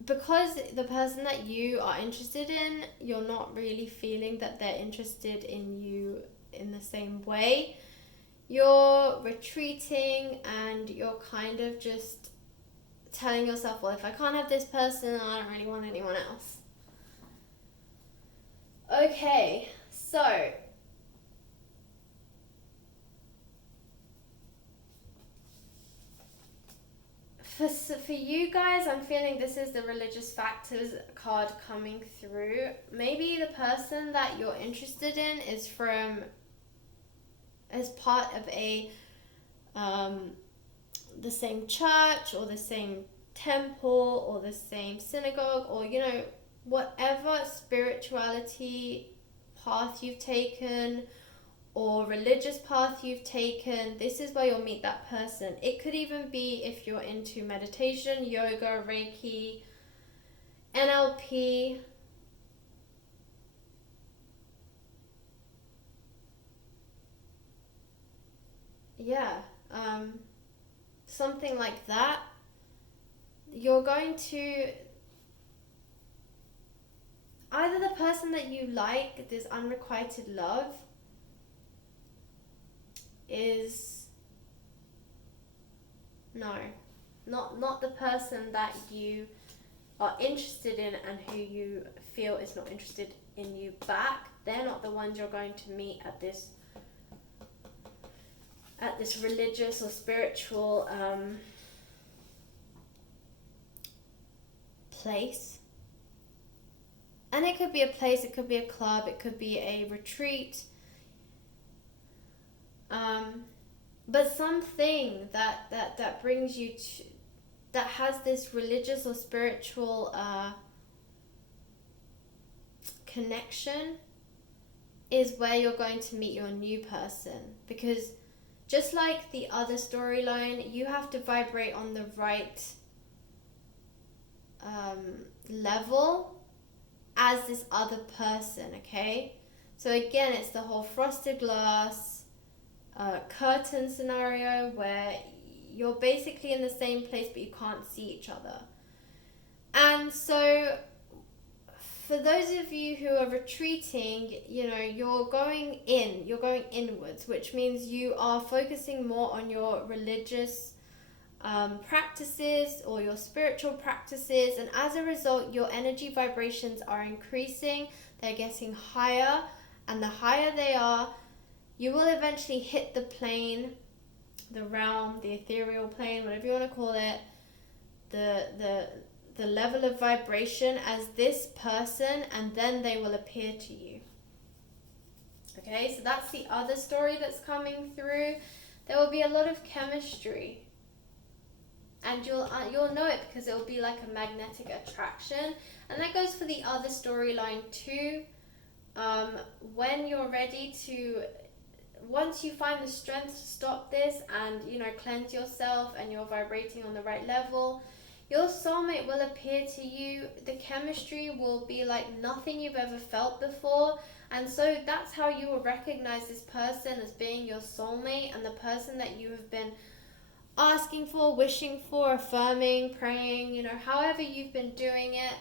because the person that you are interested in, you're not really feeling that they're interested in you in the same way, you're retreating, and you're kind of just telling yourself, well, if I can't have this person, I don't really want anyone else. Okay, so for you guys, I'm feeling this is the religious factors card coming through. Maybe the person that you're interested in is as part of the same church or the same temple or the same synagogue, or, you know, whatever spirituality path you've taken or religious path you've taken, this is where you'll meet that person. It could even be if you're into meditation, yoga, Reiki, NLP. Yeah, something like that. You're going to, either the person that you like, this unrequited love, is, no, not the person that you are interested in and who you feel is not interested in you back. They're not the ones you're going to meet at this religious or spiritual place. And it could be a place, it could be a club, it could be a retreat, but something that brings you to, that has this religious or spiritual connection, is where you're going to meet your new person. Because just like the other storyline, you have to vibrate on the right level as this other person, okay? So again, it's the whole frosted glass curtain scenario where you're basically in the same place but you can't see each other. And so for those of you who are retreating, you're going inwards, which means you are focusing more on your religious practices or your spiritual practices, and as a result your energy vibrations are increasing, they're getting higher, and the higher they are, you will eventually hit the plane, the realm, the ethereal plane, whatever you want to call it, the level of vibration as this person, and then they will appear to you. Okay, so that's the other story that's coming through. There will be a lot of chemistry, and you'll know it because it will be like a magnetic attraction, and that goes for the other storyline too. When you're ready to, once you find the strength to stop this and cleanse yourself and you're vibrating on the right level, your soulmate will appear to you. The chemistry will be like nothing you've ever felt before, and so that's how you will recognize this person as being your soulmate, and the person that you have been asking for, wishing for, affirming, praying, however you've been doing it,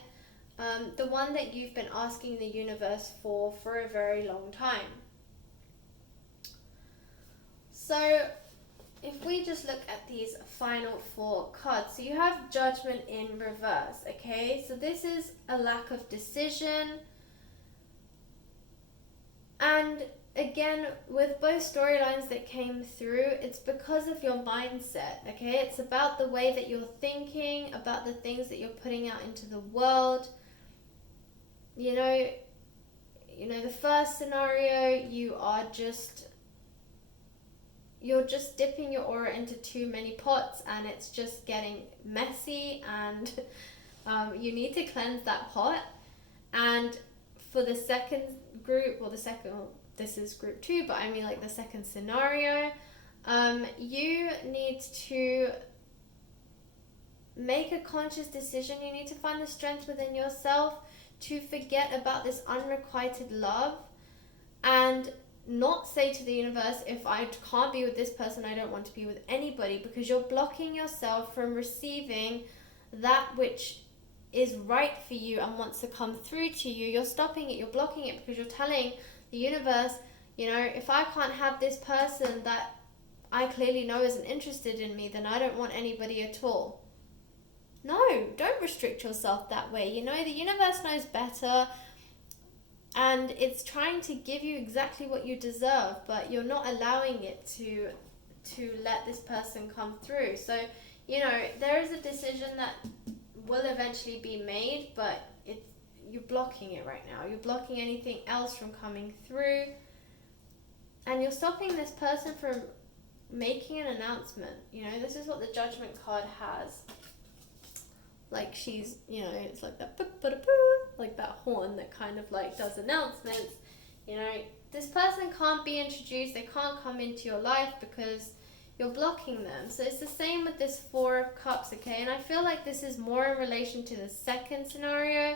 the one that you've been asking the universe for a very long time. So if we just look at these final 4 cards, so you have Judgment in reverse, okay? So this is a lack of decision. And again, with both storylines that came through, it's because of your mindset, okay? It's about the way that you're thinking, about the things that you're putting out into the world. The first scenario, you're just dipping your aura into too many pots, and it's just getting messy, and you need to cleanse that pot. And for the second group, this is group 2, but I mean like the second scenario, you need to make a conscious decision. You need to find the strength within yourself to forget about this unrequited love and not say to the universe, if I can't be with this person, I don't want to be with anybody, because you're blocking yourself from receiving that which is right for you and wants to come through to you. You're stopping it, you're blocking it, because you're telling the universe, if I can't have this person that I clearly know isn't interested in me, then I don't want anybody at all. No, don't restrict yourself that way. The universe knows better, and it's trying to give you exactly what you deserve, but you're not allowing it to let this person come through. So, there is a decision that will eventually be made, but you're blocking it right now. You're blocking anything else from coming through, and you're stopping this person from making an announcement. This is what the Judgment card has. Like she's, it's like that, like that horn that kind of like does announcements. This person can't be introduced, they can't come into your life because you're blocking them. So it's the same with this 4 of Cups, okay? And I feel like this is more in relation to the second scenario,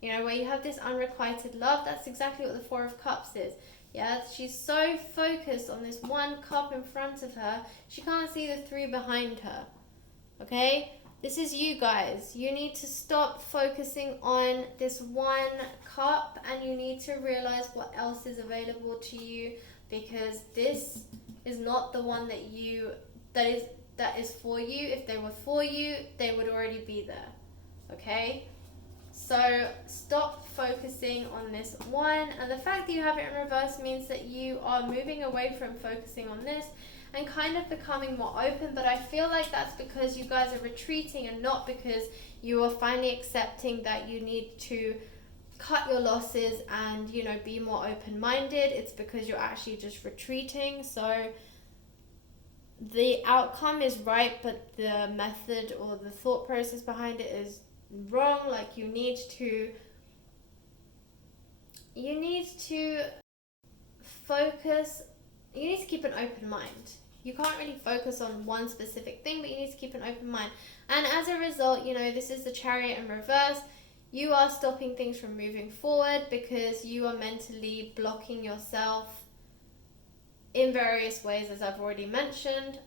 where you have this unrequited love. That's exactly what the 4 of Cups is. Yeah, she's so focused on this 1 cup in front of her, she can't see the 3 behind her, okay? This is you guys. You need to stop focusing on this 1 cup, and you need to realize what else is available to you, because this is not the one that is for you. If they were for you, they would already be there. Okay? So stop focusing on this 1, and the fact that you have it in reverse means that you are moving away from focusing on this and kind of becoming more open. But I feel like that's because you guys are retreating, and not because you are finally accepting that you need to cut your losses and be more open-minded. It's because you're actually just retreating. So the outcome is right, but the method or the thought process behind it is wrong. Like you need to focus, you need to keep an open mind. you can't really focus on one specific thing, but you need to keep an open mind. And as a result, this is the Chariot in reverse. You are stopping things from moving forward because you are mentally blocking yourself in various ways, as I've already mentioned.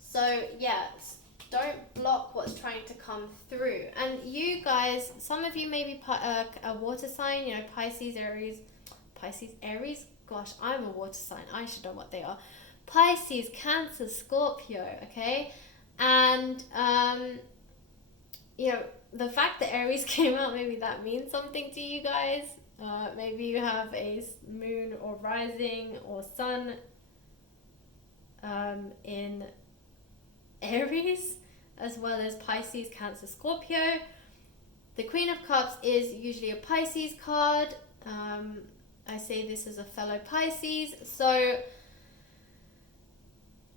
So yeah, don't block what's trying to come through. And you guys, some of you may be a water sign, Pisces, Aries. Gosh, I'm a water sign. I should know what they are. Pisces, Cancer, Scorpio, okay? And, the fact that Aries came out, maybe that means something to you guys. Maybe you have a moon or rising or sun in Aries, as well as Pisces, Cancer, Scorpio. The Queen of Cups is usually a Pisces card. I say this as a fellow Pisces. So,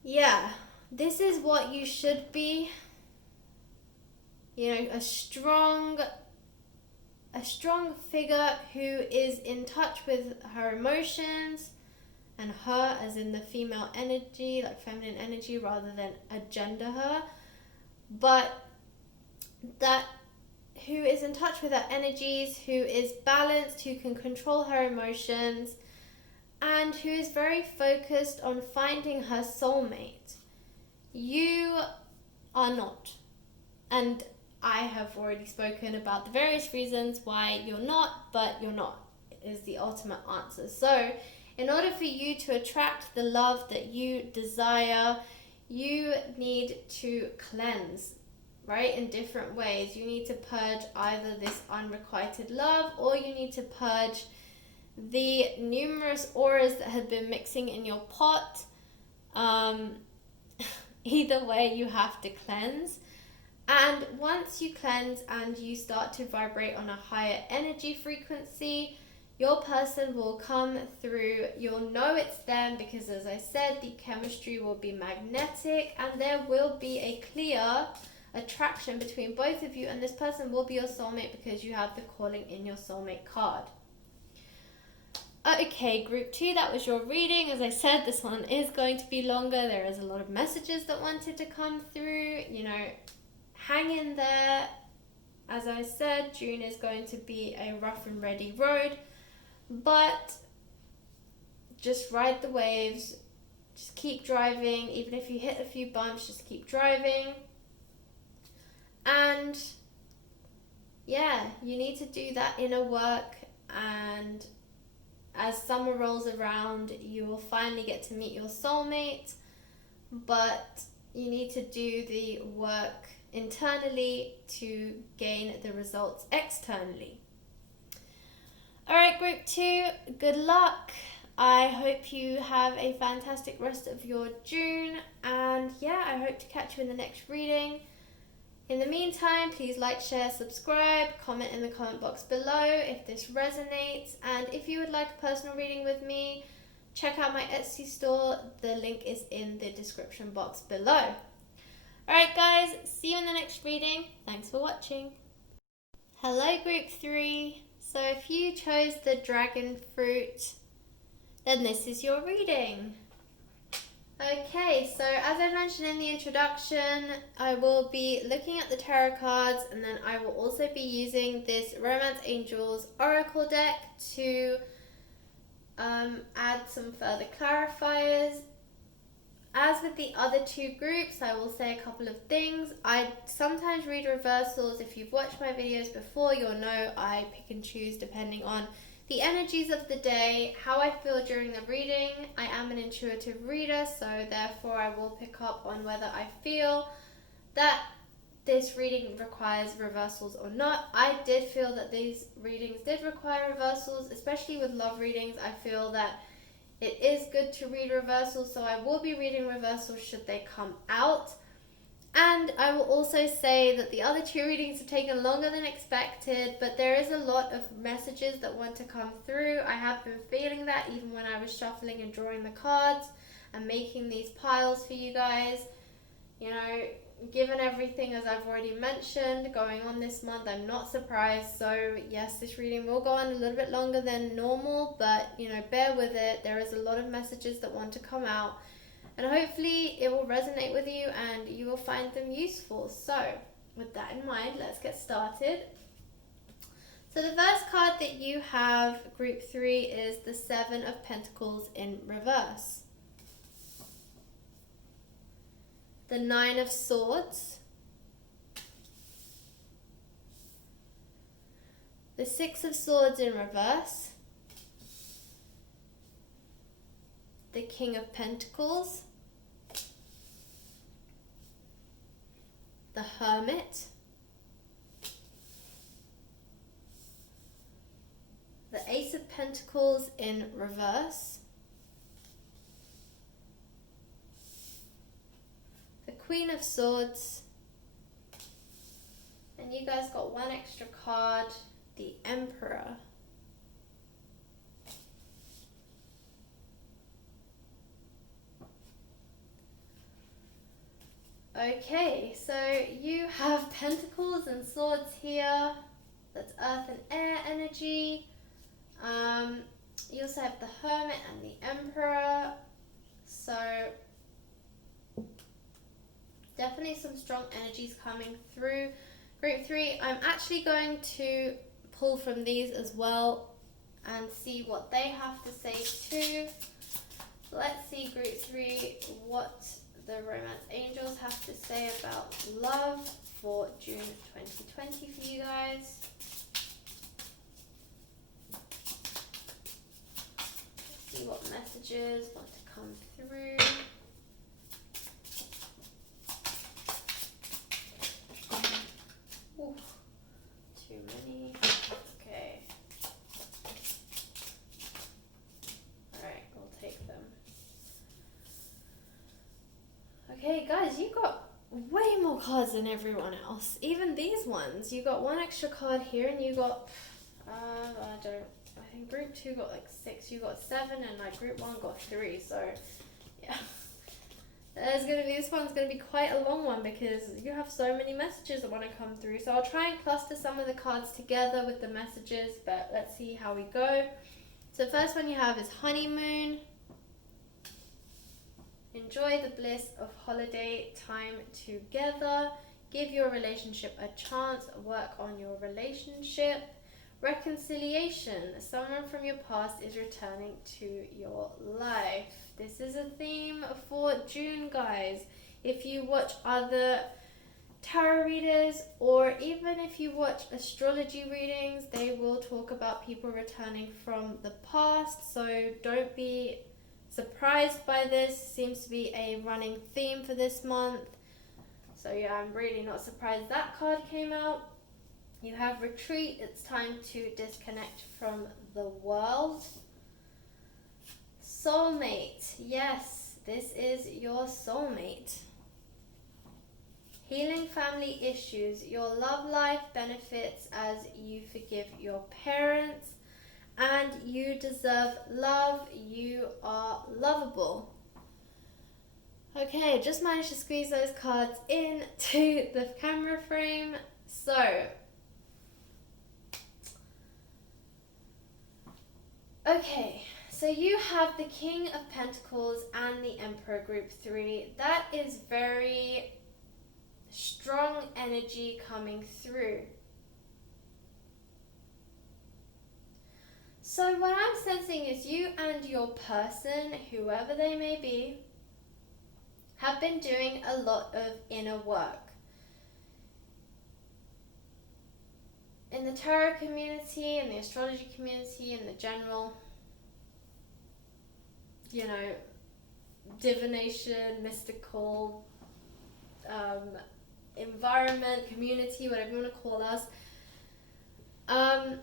yeah, this is what you should be. A strong figure who is in touch with her emotions, and her as in the female energy, like feminine energy, rather than agenda her, but that who is in touch with her energies, who is balanced, who can control her emotions, and who is very focused on finding her soulmate. You are not. And I have already spoken about the various reasons why you're not, but you're not, is the ultimate answer. So, in order for you to attract the love that you desire, you need to cleanse, right? In different ways. You need to purge either this unrequited love, or you need to purge the numerous auras that have been mixing in your pot. Either way, you have to cleanse. And once you cleanse and you start to vibrate on a higher energy frequency, your person will come through. You'll know it's them because, as I said, the chemistry will be magnetic and there will be a clear attraction between both of you, and this person will be your soulmate because you have the calling in your soulmate card. Okay, group 2, that was your reading. As I said, this one is going to be longer. There is a lot of messages that wanted to come through. Hang in there. As I said, June is going to be a rough and ready road, but just ride the waves. Just keep driving. Even if you hit a few bumps, just keep driving. And yeah, you need to do that inner work, and as summer rolls around, you will finally get to meet your soulmate, but you need to do the work internally to gain the results externally. Alright, group 2, good luck. I hope you have a fantastic rest of your June, and yeah, I hope to catch you in the next reading. In the meantime, please like, share, subscribe, comment in the comment box below if this resonates, and if you would like a personal reading with me, check out my Etsy store. The link is in the description box below. Alright guys, see you in the next reading. Thanks for watching. Hello group 3. So if you chose the dragon fruit, then this is your reading. Okay, so as I mentioned in the introduction, I will be looking at the tarot cards, and then I will also be using this Romance Angels Oracle deck to add some further clarifiers. As with the other 2 groups, I will say a couple of things. I sometimes read reversals. If you've watched my videos before, you'll know I pick and choose depending on the energies of the day, how I feel during the reading. I am an intuitive reader, so therefore I will pick up on whether I feel that this reading requires reversals or not. I did feel that these readings did require reversals, especially with love readings. I feel that it is good to read reversals, so I will be reading reversals should they come out. And I will also say that the other 2 readings have taken longer than expected, but there is a lot of messages that want to come through. I have been feeling that even when I was shuffling and drawing the cards and making these piles for you guys. Given everything, as I've already mentioned, going on this month, I'm not surprised. So yes, this reading will go on a little bit longer than normal, but bear with it. There is a lot of messages that want to come out. And hopefully it will resonate with you and you will find them useful. So with that in mind, let's get started. So the first card that you have, group 3, is the Seven of Pentacles in reverse. The Nine of Swords. The Six of Swords in reverse. The King of Pentacles. The Hermit. The Ace of Pentacles in reverse. The Queen of Swords. And you guys got one extra card, the Emperor. Okay, so you have Pentacles and Swords here. That's Earth and Air energy. You also have the Hermit and the Emperor. So definitely some strong energies coming through. Group 3, I'm actually going to pull from these as well and see what they have to say too. Let's see, Group 3, what the Romance Angels have to say about love for June 2020 for you guys. Let's see what messages want to come through. Ooh, too many. Okay. Alright, we'll take them. Okay, guys, you got way more cards than everyone else. Even these ones. You got one extra card here and you got, I think group 2 got like 6, you got 7, and like group 1 got 3, so yeah. This one's going to be quite a long one because you have so many messages that want to come through. So I'll try and cluster some of the cards together with the messages, but let's see how we go. So the first one you have is Honeymoon. Enjoy the bliss of holiday time together. Give your relationship a chance. Work on your relationship. Reconciliation. Someone from your past is returning to your life. This is a theme for June, guys. If you watch other tarot readers or even if you watch astrology readings, they will talk about people returning from the past. So don't be surprised by this. Seems to be a running theme for this month. So yeah, I'm really not surprised that card came out. You have Retreat. It's time to disconnect from the world. Soulmate. Yes, this is your soulmate. Healing family issues. Your love life benefits as you forgive your parents. And you deserve love. You are lovable. Okay, just managed to squeeze those cards into the camera frame. So, okay, so you have the King of Pentacles and the Emperor, group 3. That is very strong energy coming through. So what I'm sensing is you and your person, whoever they may be, have been doing a lot of inner work. In the tarot community, in the astrology community, in the general, divination, mystical environment, community, whatever you want to call us, I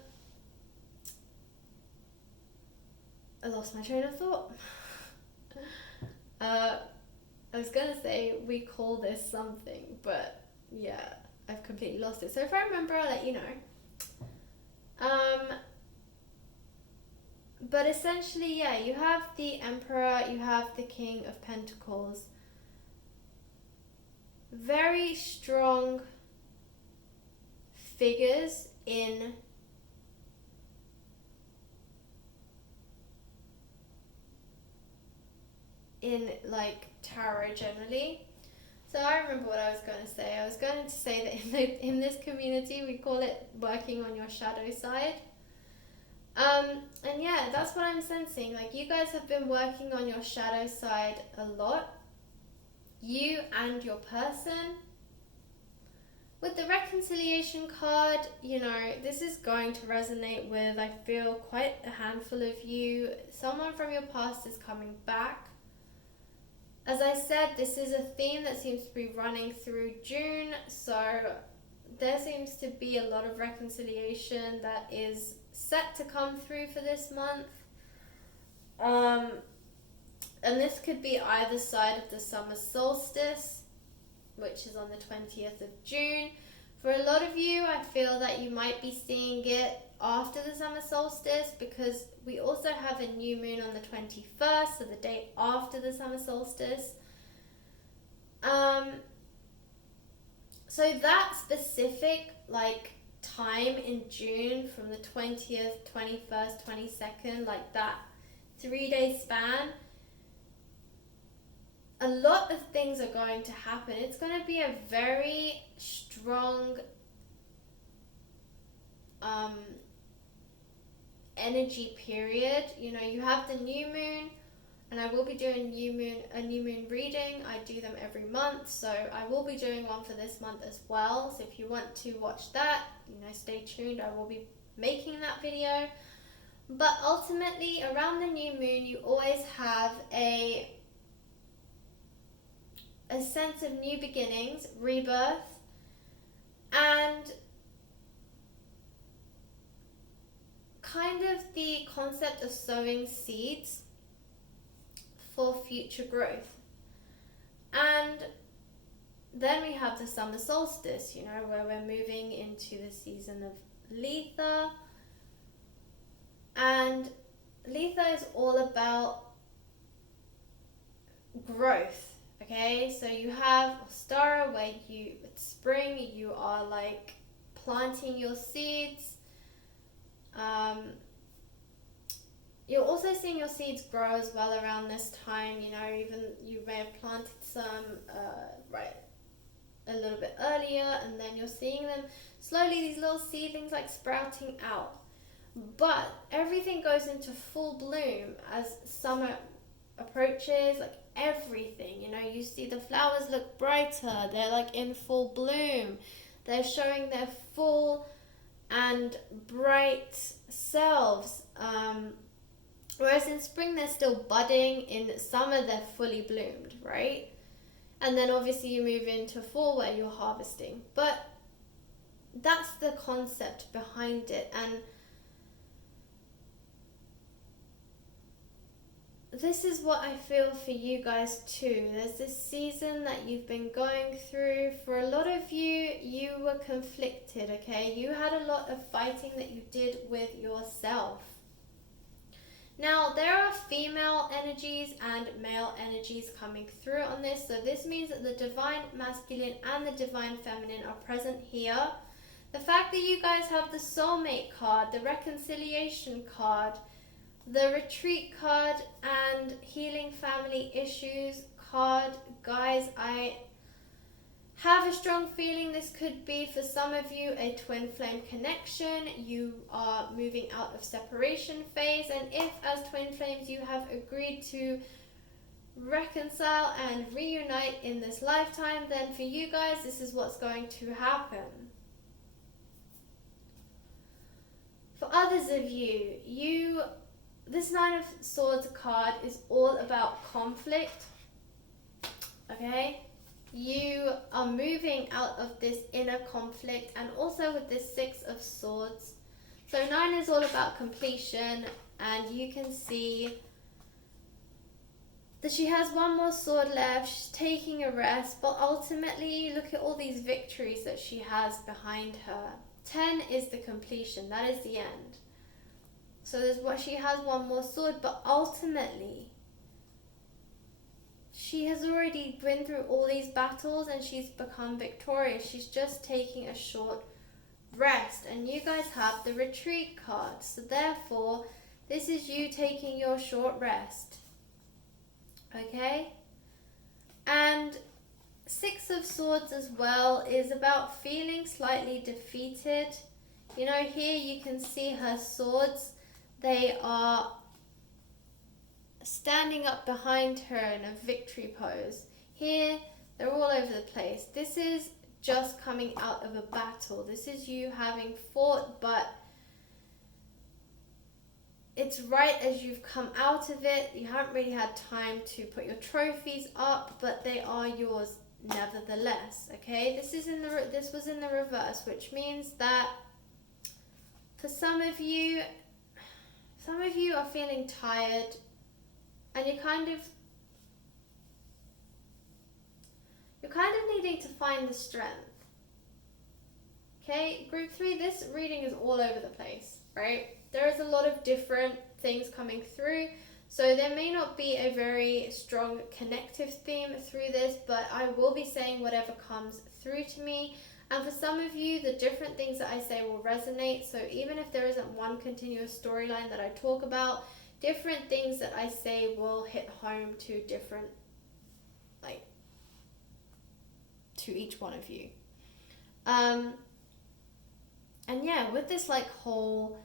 lost my train of thought. I was gonna say we call this something, but yeah, I've completely lost it. So if I remember, I'll let you know. But essentially, yeah, you have the Emperor, you have the King of Pentacles. Very strong figures in in like tarot generally. So I remember what I was going to say. I was going to say that in this community we call it working on your shadow side. And yeah, that's what I'm sensing. Like, you guys have been working on your shadow side a lot. You and your person. With the reconciliation card, this is going to resonate with, I feel, quite a handful of you. Someone from your past is coming back. As I said, this is a theme that seems to be running through June, so there seems to be a lot of reconciliation that is set to come through for this month. And this could be either side of the summer solstice, which is on the 20th of June. For a lot of you, I feel that you might be seeing it after the summer solstice, because we also have a new moon on the 21st, so the day after the summer solstice. So that specific time in June, from the 20th, 21st, 22nd, that 3-day span, a lot of things are going to happen. It's going to be a very strong energy period. You have the new moon, and I will be doing a new moon reading. I do them every month, so I will be doing one for this month as well. So if you want to watch that, stay tuned. I will be making that video. But ultimately, around the new moon, you always have a sense of new beginnings, rebirth, and kind of the concept of sowing seeds for future growth. And then we have the summer solstice, where we're moving into the season of Litha. And Litha is all about growth. Okay, so you have Ostara, where it's spring, you are planting your seeds. You're also seeing your seeds grow as well around this time. Even you may have planted some a little bit earlier, and then you're seeing them slowly, these little seedlings sprouting out. But everything goes into full bloom as summer approaches. Everything, you see the flowers look brighter, they're in full bloom, they're showing their full and bright selves, whereas in spring they're still budding, in summer they're fully bloomed, right? And then obviously you move into fall where you're harvesting. But that's the concept behind it. And this is what I feel for you guys too. There's this season that you've been going through. For a lot of you, you were conflicted, okay? You had a lot of fighting that you did with yourself. Now, there are female energies and male energies coming through on this. So this means that the divine masculine and the divine feminine are present here. The fact that you guys have the soulmate card, the reconciliation card, the retreat card, and healing family issues card, guys, I have a strong feeling this could be, for some of you, a twin flame connection. You are moving out of separation phase, and if as twin flames you have agreed to reconcile and reunite in this lifetime, then for you guys this is what's going to happen. For others of you, this Nine of Swords card is all about conflict, okay? You are moving out of this inner conflict, and also with this Six of Swords. So 9 is all about completion, and you can see that she has one more sword left. She's taking a rest, but ultimately look at all these victories that she has behind her. 10 is the completion, that is the end. So she has one more sword, but ultimately she has already been through all these battles and she's become victorious. She's just taking a short rest. And you guys have the retreat card. So therefore, this is you taking your short rest. Okay? And Six of Swords as well is about feeling slightly defeated. You know, here you can see her swords. They are standing up behind her in a victory pose. Here, they're all over the place. This is just coming out of a battle. This is you having fought, but it's right as you've come out of it. You haven't really had time to put your trophies up, but they are yours nevertheless. Okay, this was in the reverse, which means that for some of you are feeling tired, and you're kind of needing to find the strength. Okay, group 3, this reading is all over the place, right? There is a lot of different things coming through, so there may not be a very strong connective theme through this, but I will be saying whatever comes through to me. And for some of you, the different things that I say will resonate, so even if there isn't one continuous storyline that I talk about, different things that I say will hit home to different, like, to each one of you. And yeah, with this like whole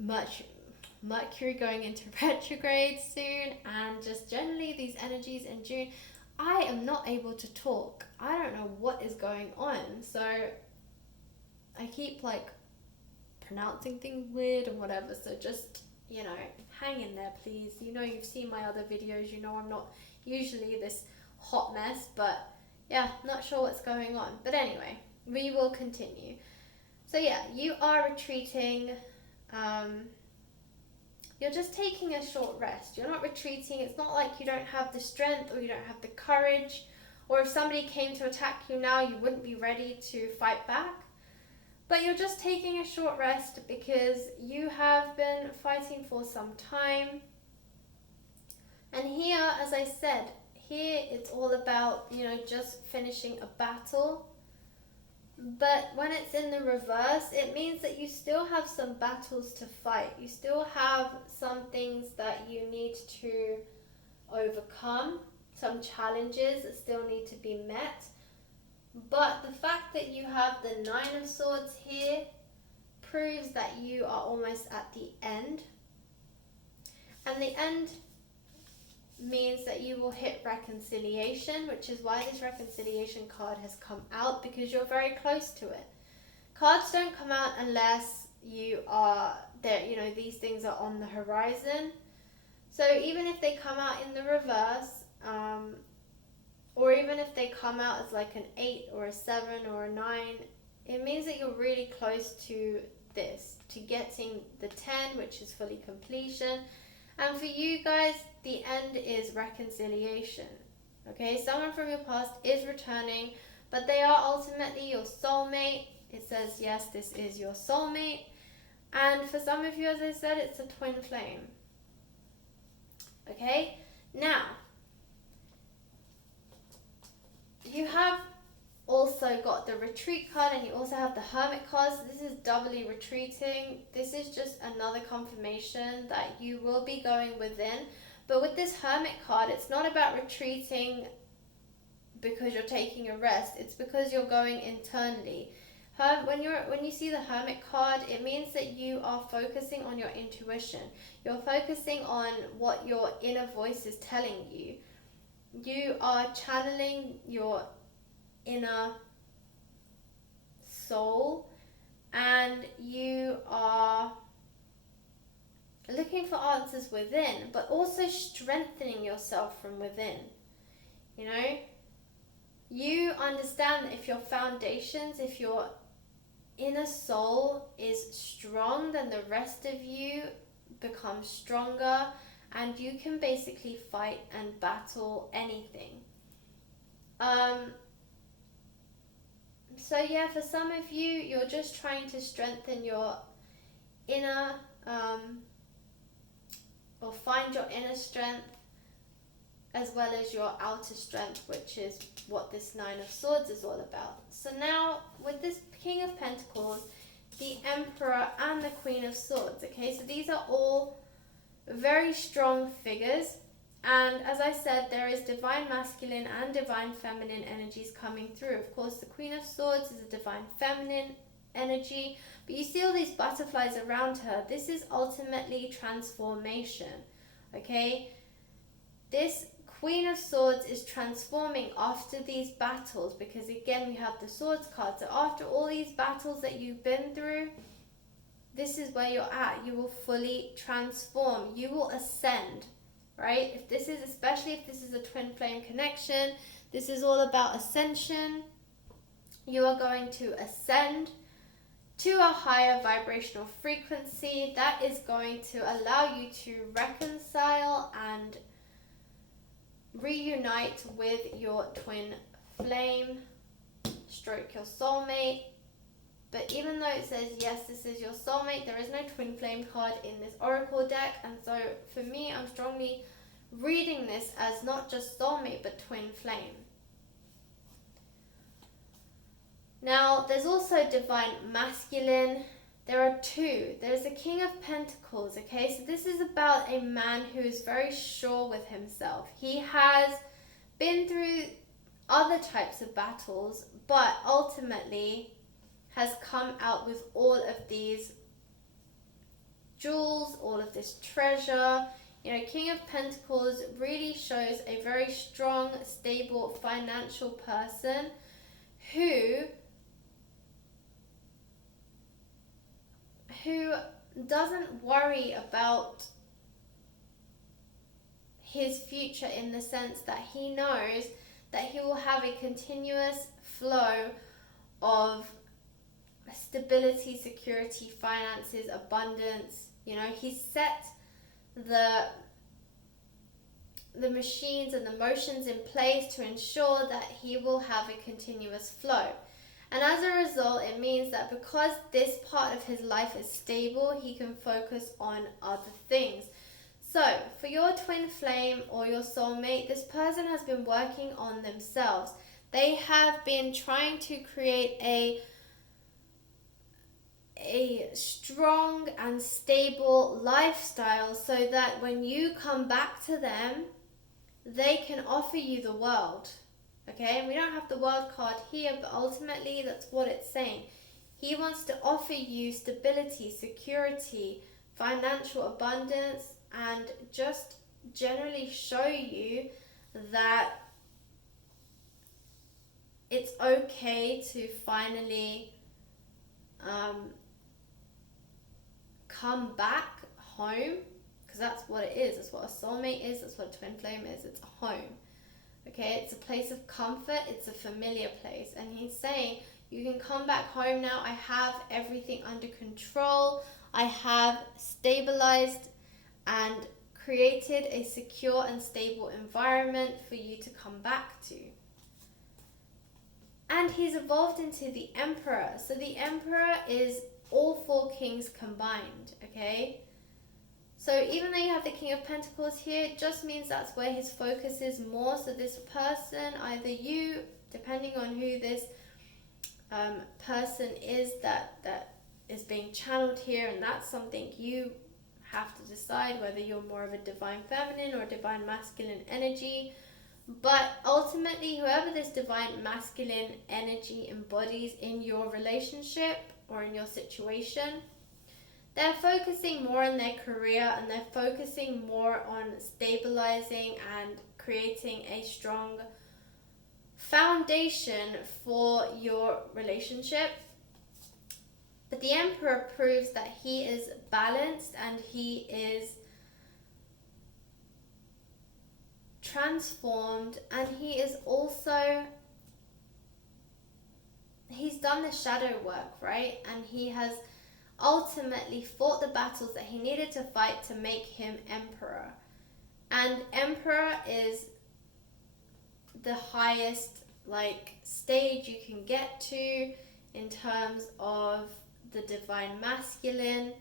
Mercury going into retrograde soon, and just generally these energies in June, I am not able to talk. I don't know what is going on, so I keep like pronouncing things weird and whatever, so just, you know, hang in there please. You know, you've seen my other videos, you know I'm not usually this hot mess, but yeah, not sure what's going on. But anyway, we will continue. So yeah, you are retreating. You're just taking a short rest. You're not retreating. It's not like you don't have the strength or you don't have the courage, or if somebody came to attack you now, you wouldn't be ready to fight back. But you're just taking a short rest because you have been fighting for some time. And here, as I said, here it's all about, you know, just finishing a battle. But when it's in the reverse, it means that you still have some battles to fight. You still have some things that you need to overcome, some challenges that still need to be met. But the fact that you have the Nine of Swords here proves that you are almost at the end. And the end means that you will hit reconciliation, which is why this reconciliation card has come out, because you're very close to it. Cards don't come out unless you are there, you know, these things are on the horizon. So even if they come out in the reverse, or even if they come out as like an 8 or a 7 or a 9, it means that you're really close to this, to getting the 10, which is fully completion. And for you guys, the end is reconciliation. Okay, someone from your past is returning, but they are ultimately your soulmate. It says, yes, this is your soulmate. And for some of you, as I said, it's a twin flame. Okay, now, you have also got the retreat card, and you also have the hermit card. So this is doubly retreating. This is just another confirmation that you will be going within. But with this hermit card, it's not about retreating because you're taking a rest. It's because you're going internally. When you see the hermit card, it means that you are focusing on your intuition. You're focusing on what your inner voice is telling you. You are channeling your inner soul, and you are looking for answers within, but also strengthening yourself from within. You know, you understand that if your foundations, if your inner soul is strong, then the rest of you becomes stronger, and you can basically fight and battle anything. So yeah, for some of you, you're just trying to strengthen your inner, or find your inner strength as well as your outer strength, which is what this Nine of Swords is all about. So now, with this King of Pentacles, the Emperor, and the Queen of Swords, okay, so these are all very strong figures, And as I said, there is divine masculine and divine feminine energies coming through. Of course, the Queen of Swords is a divine feminine energy, but you see all these butterflies around her. This is ultimately transformation, okay? This Queen of Swords is transforming after these battles, because again, we have the Swords card. So after all these battles that you've been through, this is where you're at. You will fully transform. You will ascend, right? If this is, especially if this is a twin flame connection, this is all about ascension. You are going to ascend to a higher vibrational frequency that is going to allow you to reconcile and reunite with your twin flame, stroke your soulmate. But even though it says, yes, this is your soulmate, there is no twin flame card in this oracle deck. And so for me, I'm strongly reading this as not just soulmate, but twin flame. Now, there's also divine masculine. There are two. There's the King of Pentacles, okay? So this is about a man who is very sure with himself. He has been through other types of battles, but ultimately has come out with all of these jewels, all of this treasure. You know, King of Pentacles really shows a very strong, stable, financial person who doesn't worry about his future, in the sense that he knows that he will have a continuous flow of stability, security, finances, abundance. You know, he's set the machines and the motions in place to ensure that he will have a continuous flow. And as a result, it means that because this part of his life is stable, he can focus on other things. So, for your twin flame or your soulmate, this person has been working on themselves. They have been trying to create a strong and stable lifestyle so that when you come back to them, they can offer you the world. Okay, and we don't have the world card here, but ultimately that's what it's saying. He wants to offer you stability, security, financial abundance, and just generally show you that it's okay to finally come back home, because that's what it is. That's what a soulmate is. That's what a twin flame is. It's a home. Okay, it's a place of comfort. It's a familiar place. And he's saying, you can come back home now. I have everything under control. I have stabilized and created a secure and stable environment for you to come back to. And he's evolved into the Emperor. So the Emperor is all four kings combined, okay? So even though you have the King of Pentacles here, it just means that's where his focus is more. So this person, either you, depending on who this person is that is being channeled here, and that's something you have to decide, whether you're more of a divine feminine or divine masculine energy. But ultimately, whoever this divine masculine energy embodies in your relationship or in your situation, they're focusing more on their career, and they're focusing more on stabilizing and creating a strong foundation for your relationship. But the Emperor proves that he is balanced and he is transformed, and he is also, he's done the shadow work, right? And he has ultimately fought the battles that he needed to fight to make him Emperor. And Emperor is the highest stage you can get to in terms of the divine masculine.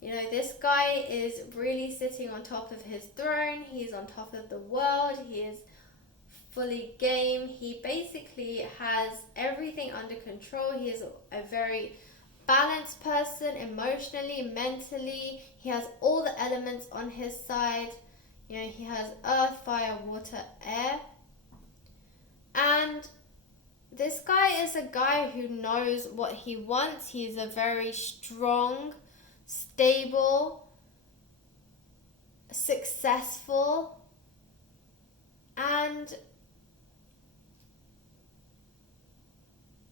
You know, this guy is really sitting on top of his throne. He's on top of the world. He is fully game. He basically has everything under control. He is a very balanced person emotionally, mentally. He has all the elements on his side. You know, he has earth, fire, water, air. And this guy is a guy who knows what he wants. He's a very strong, stable, successful, and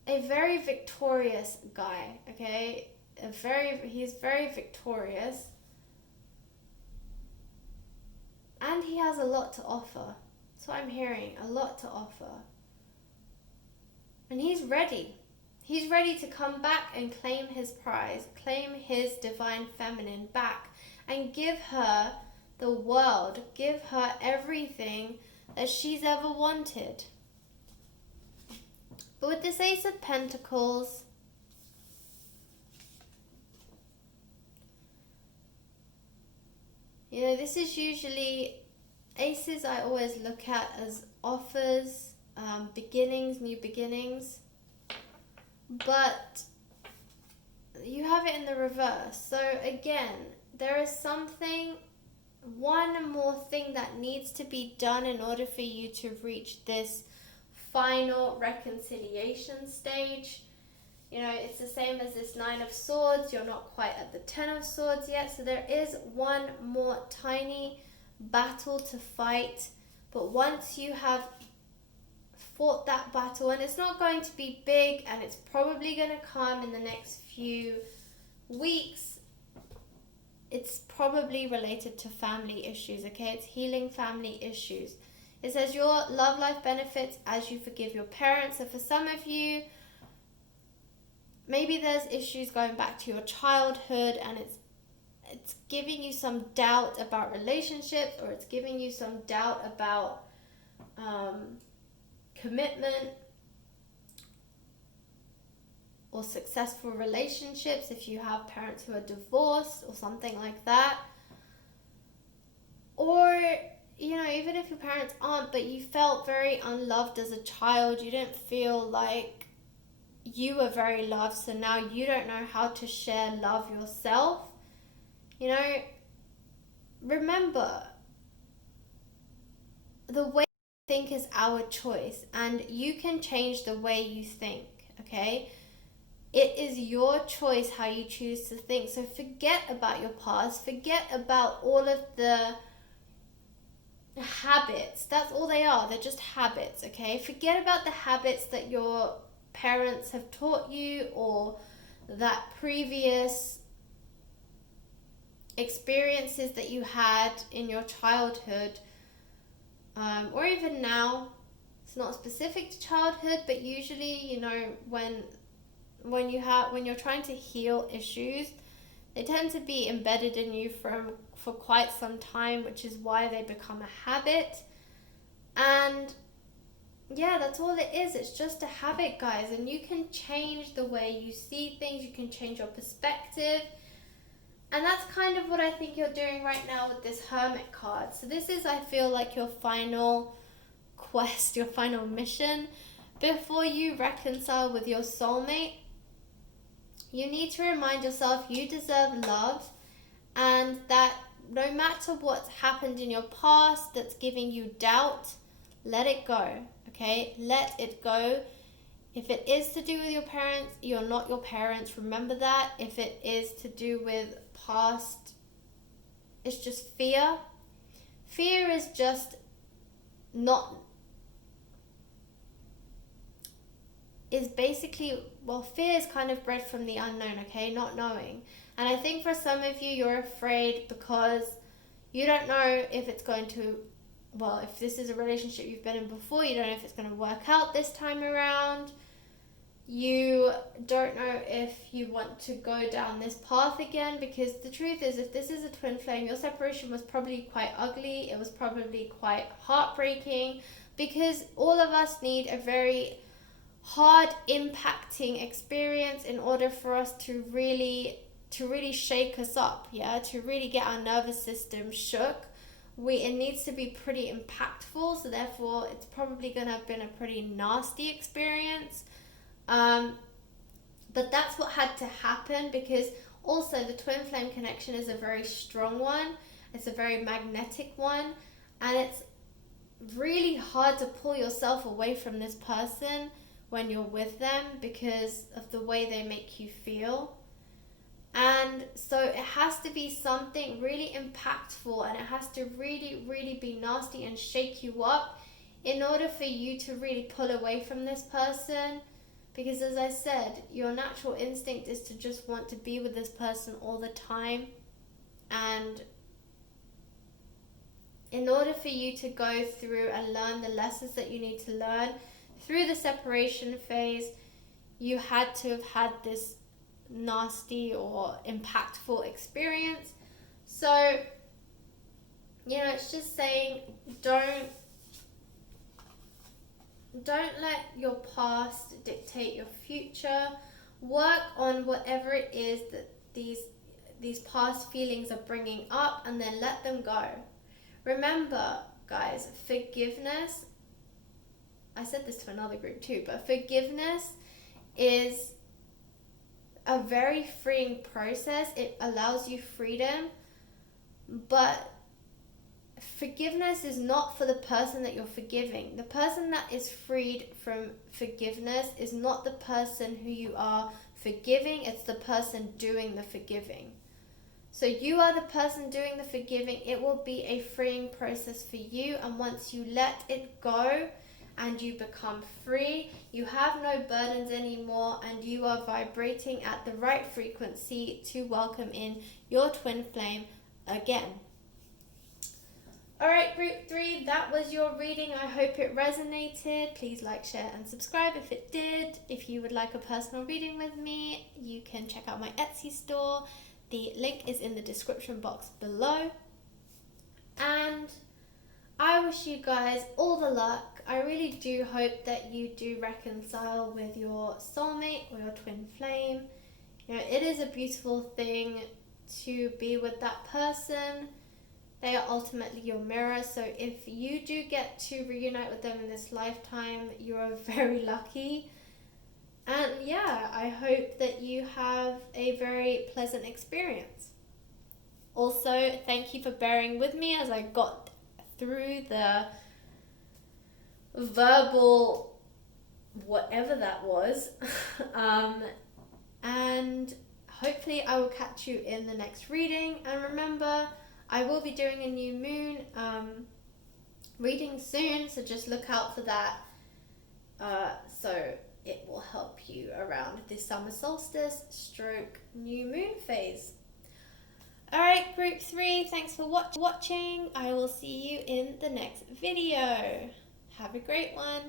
a very victorious guy, okay? He's very victorious, and he has a lot to offer. That's what I'm hearing, a lot to offer. And he's ready. He's ready to come back and claim his prize, claim his divine feminine back, and give her the world, give her everything that she's ever wanted. But with this Ace of Pentacles, you know, this is usually, aces I always look at as offers, beginnings, new beginnings. But you have it in the reverse. So again, there is one more thing that needs to be done in order for you to reach this final reconciliation stage. You know, it's the same as this Nine of Swords. You're not quite at the Ten of Swords yet. So there is one more tiny battle to fight. But once you have fought that battle, and it's not going to be big, and it's probably going to come in the next few weeks, it's probably related to family issues, okay? It's healing family issues. It says your love life benefits as you forgive your parents. So for some of you, maybe there's issues going back to your childhood, and it's giving you some doubt about relationships, or it's giving you some doubt about commitment or successful relationships if you have parents who are divorced or something like that. Or, you know, even if your parents aren't, but you felt very unloved as a child, you didn't feel like you were very loved, so now you don't know how to share love yourself. You know, remember, the way you think is our choice, and you can change the way you think, okay? It is your choice how you choose to think. So forget about your past, forget about all of the habits. That's all they are. They're just habits, okay? Forget about the habits that your parents have taught you, or that previous experiences that you had in your childhood, or even now. It's not specific to childhood, but usually, you know, when you're trying to heal issues, they tend to be embedded in you for quite some time, which is why they become a habit. And yeah, that's all it is. It's just a habit, guys, and you can change the way you see things. You can change your perspective. And that's kind of what I think you're doing right now with this Hermit card. So this is, I feel like, your final quest, your final mission. Before you reconcile with your soulmate, you need to remind yourself you deserve love, and that no matter what's happened in your past that's giving you doubt, let it go, okay? Let it go. If it is to do with your parents, you're not your parents. Remember that. If it is to do with past, it's just fear. Fear is just not, is basically, well, fear is kind of bred from the unknown, okay? Not knowing. And I think for some of you, you're afraid because you don't know if it's going to, well, if this is a relationship you've been in before, you don't know if it's going to work out this time around. You don't know if you want to go down this path again, because the truth is, if this is a twin flame, your separation was probably quite ugly. It was probably quite heartbreaking, because all of us need a very hard impacting experience in order for us to really shake us up, yeah, to really get our nervous system shook. It needs to be pretty impactful, so therefore it's probably going to have been a pretty nasty experience. But that's what had to happen, because also the twin flame connection is a very strong one, It's a very magnetic one, and it's really hard to pull yourself away from this person when you're with them because of the way they make you feel. And so it has to be something really impactful, and it has to really, really be nasty and shake you up in order for you to really pull away from this person. Because as I said, your natural instinct is to just want to be with this person all the time. And in order for you to go through and learn the lessons that you need to learn through the separation phase, you had to have had this nasty or impactful experience. So, it's just saying, don't let your past dictate your future. Work on whatever it is that these past feelings are bringing up, and then let them go. Remember, guys, forgiveness, I said this to another group too, but forgiveness is a very freeing process. It allows you freedom, but forgiveness is not for the person that you're forgiving. The person that is freed from forgiveness is not the person who you are forgiving, it's the person doing the forgiving. So you are the person doing the forgiving. It will be a freeing process for you, and once you let it go and you become free, you have no burdens anymore, and you are vibrating at the right frequency to welcome in your twin flame again. Alright, group 3, that was your reading. I hope it resonated. Please like, share, and subscribe if it did. If you would like a personal reading with me, you can check out my Etsy store. The link is in the description box below. And I wish you guys all the luck. I really do hope that you do reconcile with your soulmate or your twin flame. It is a beautiful thing to be with that person. They are ultimately your mirror. So if you do get to reunite with them in this lifetime, you are very lucky. And I hope that you have a very pleasant experience. Also, thank you for bearing with me as I got through the verbal whatever that was. And hopefully I will catch you in the next reading. And remember, I will be doing a new moon reading soon, so just look out for that. So it will help you around this summer solstice / new moon phase. Alright, group 3, thanks for watching. I will see you in the next video. Have a great one.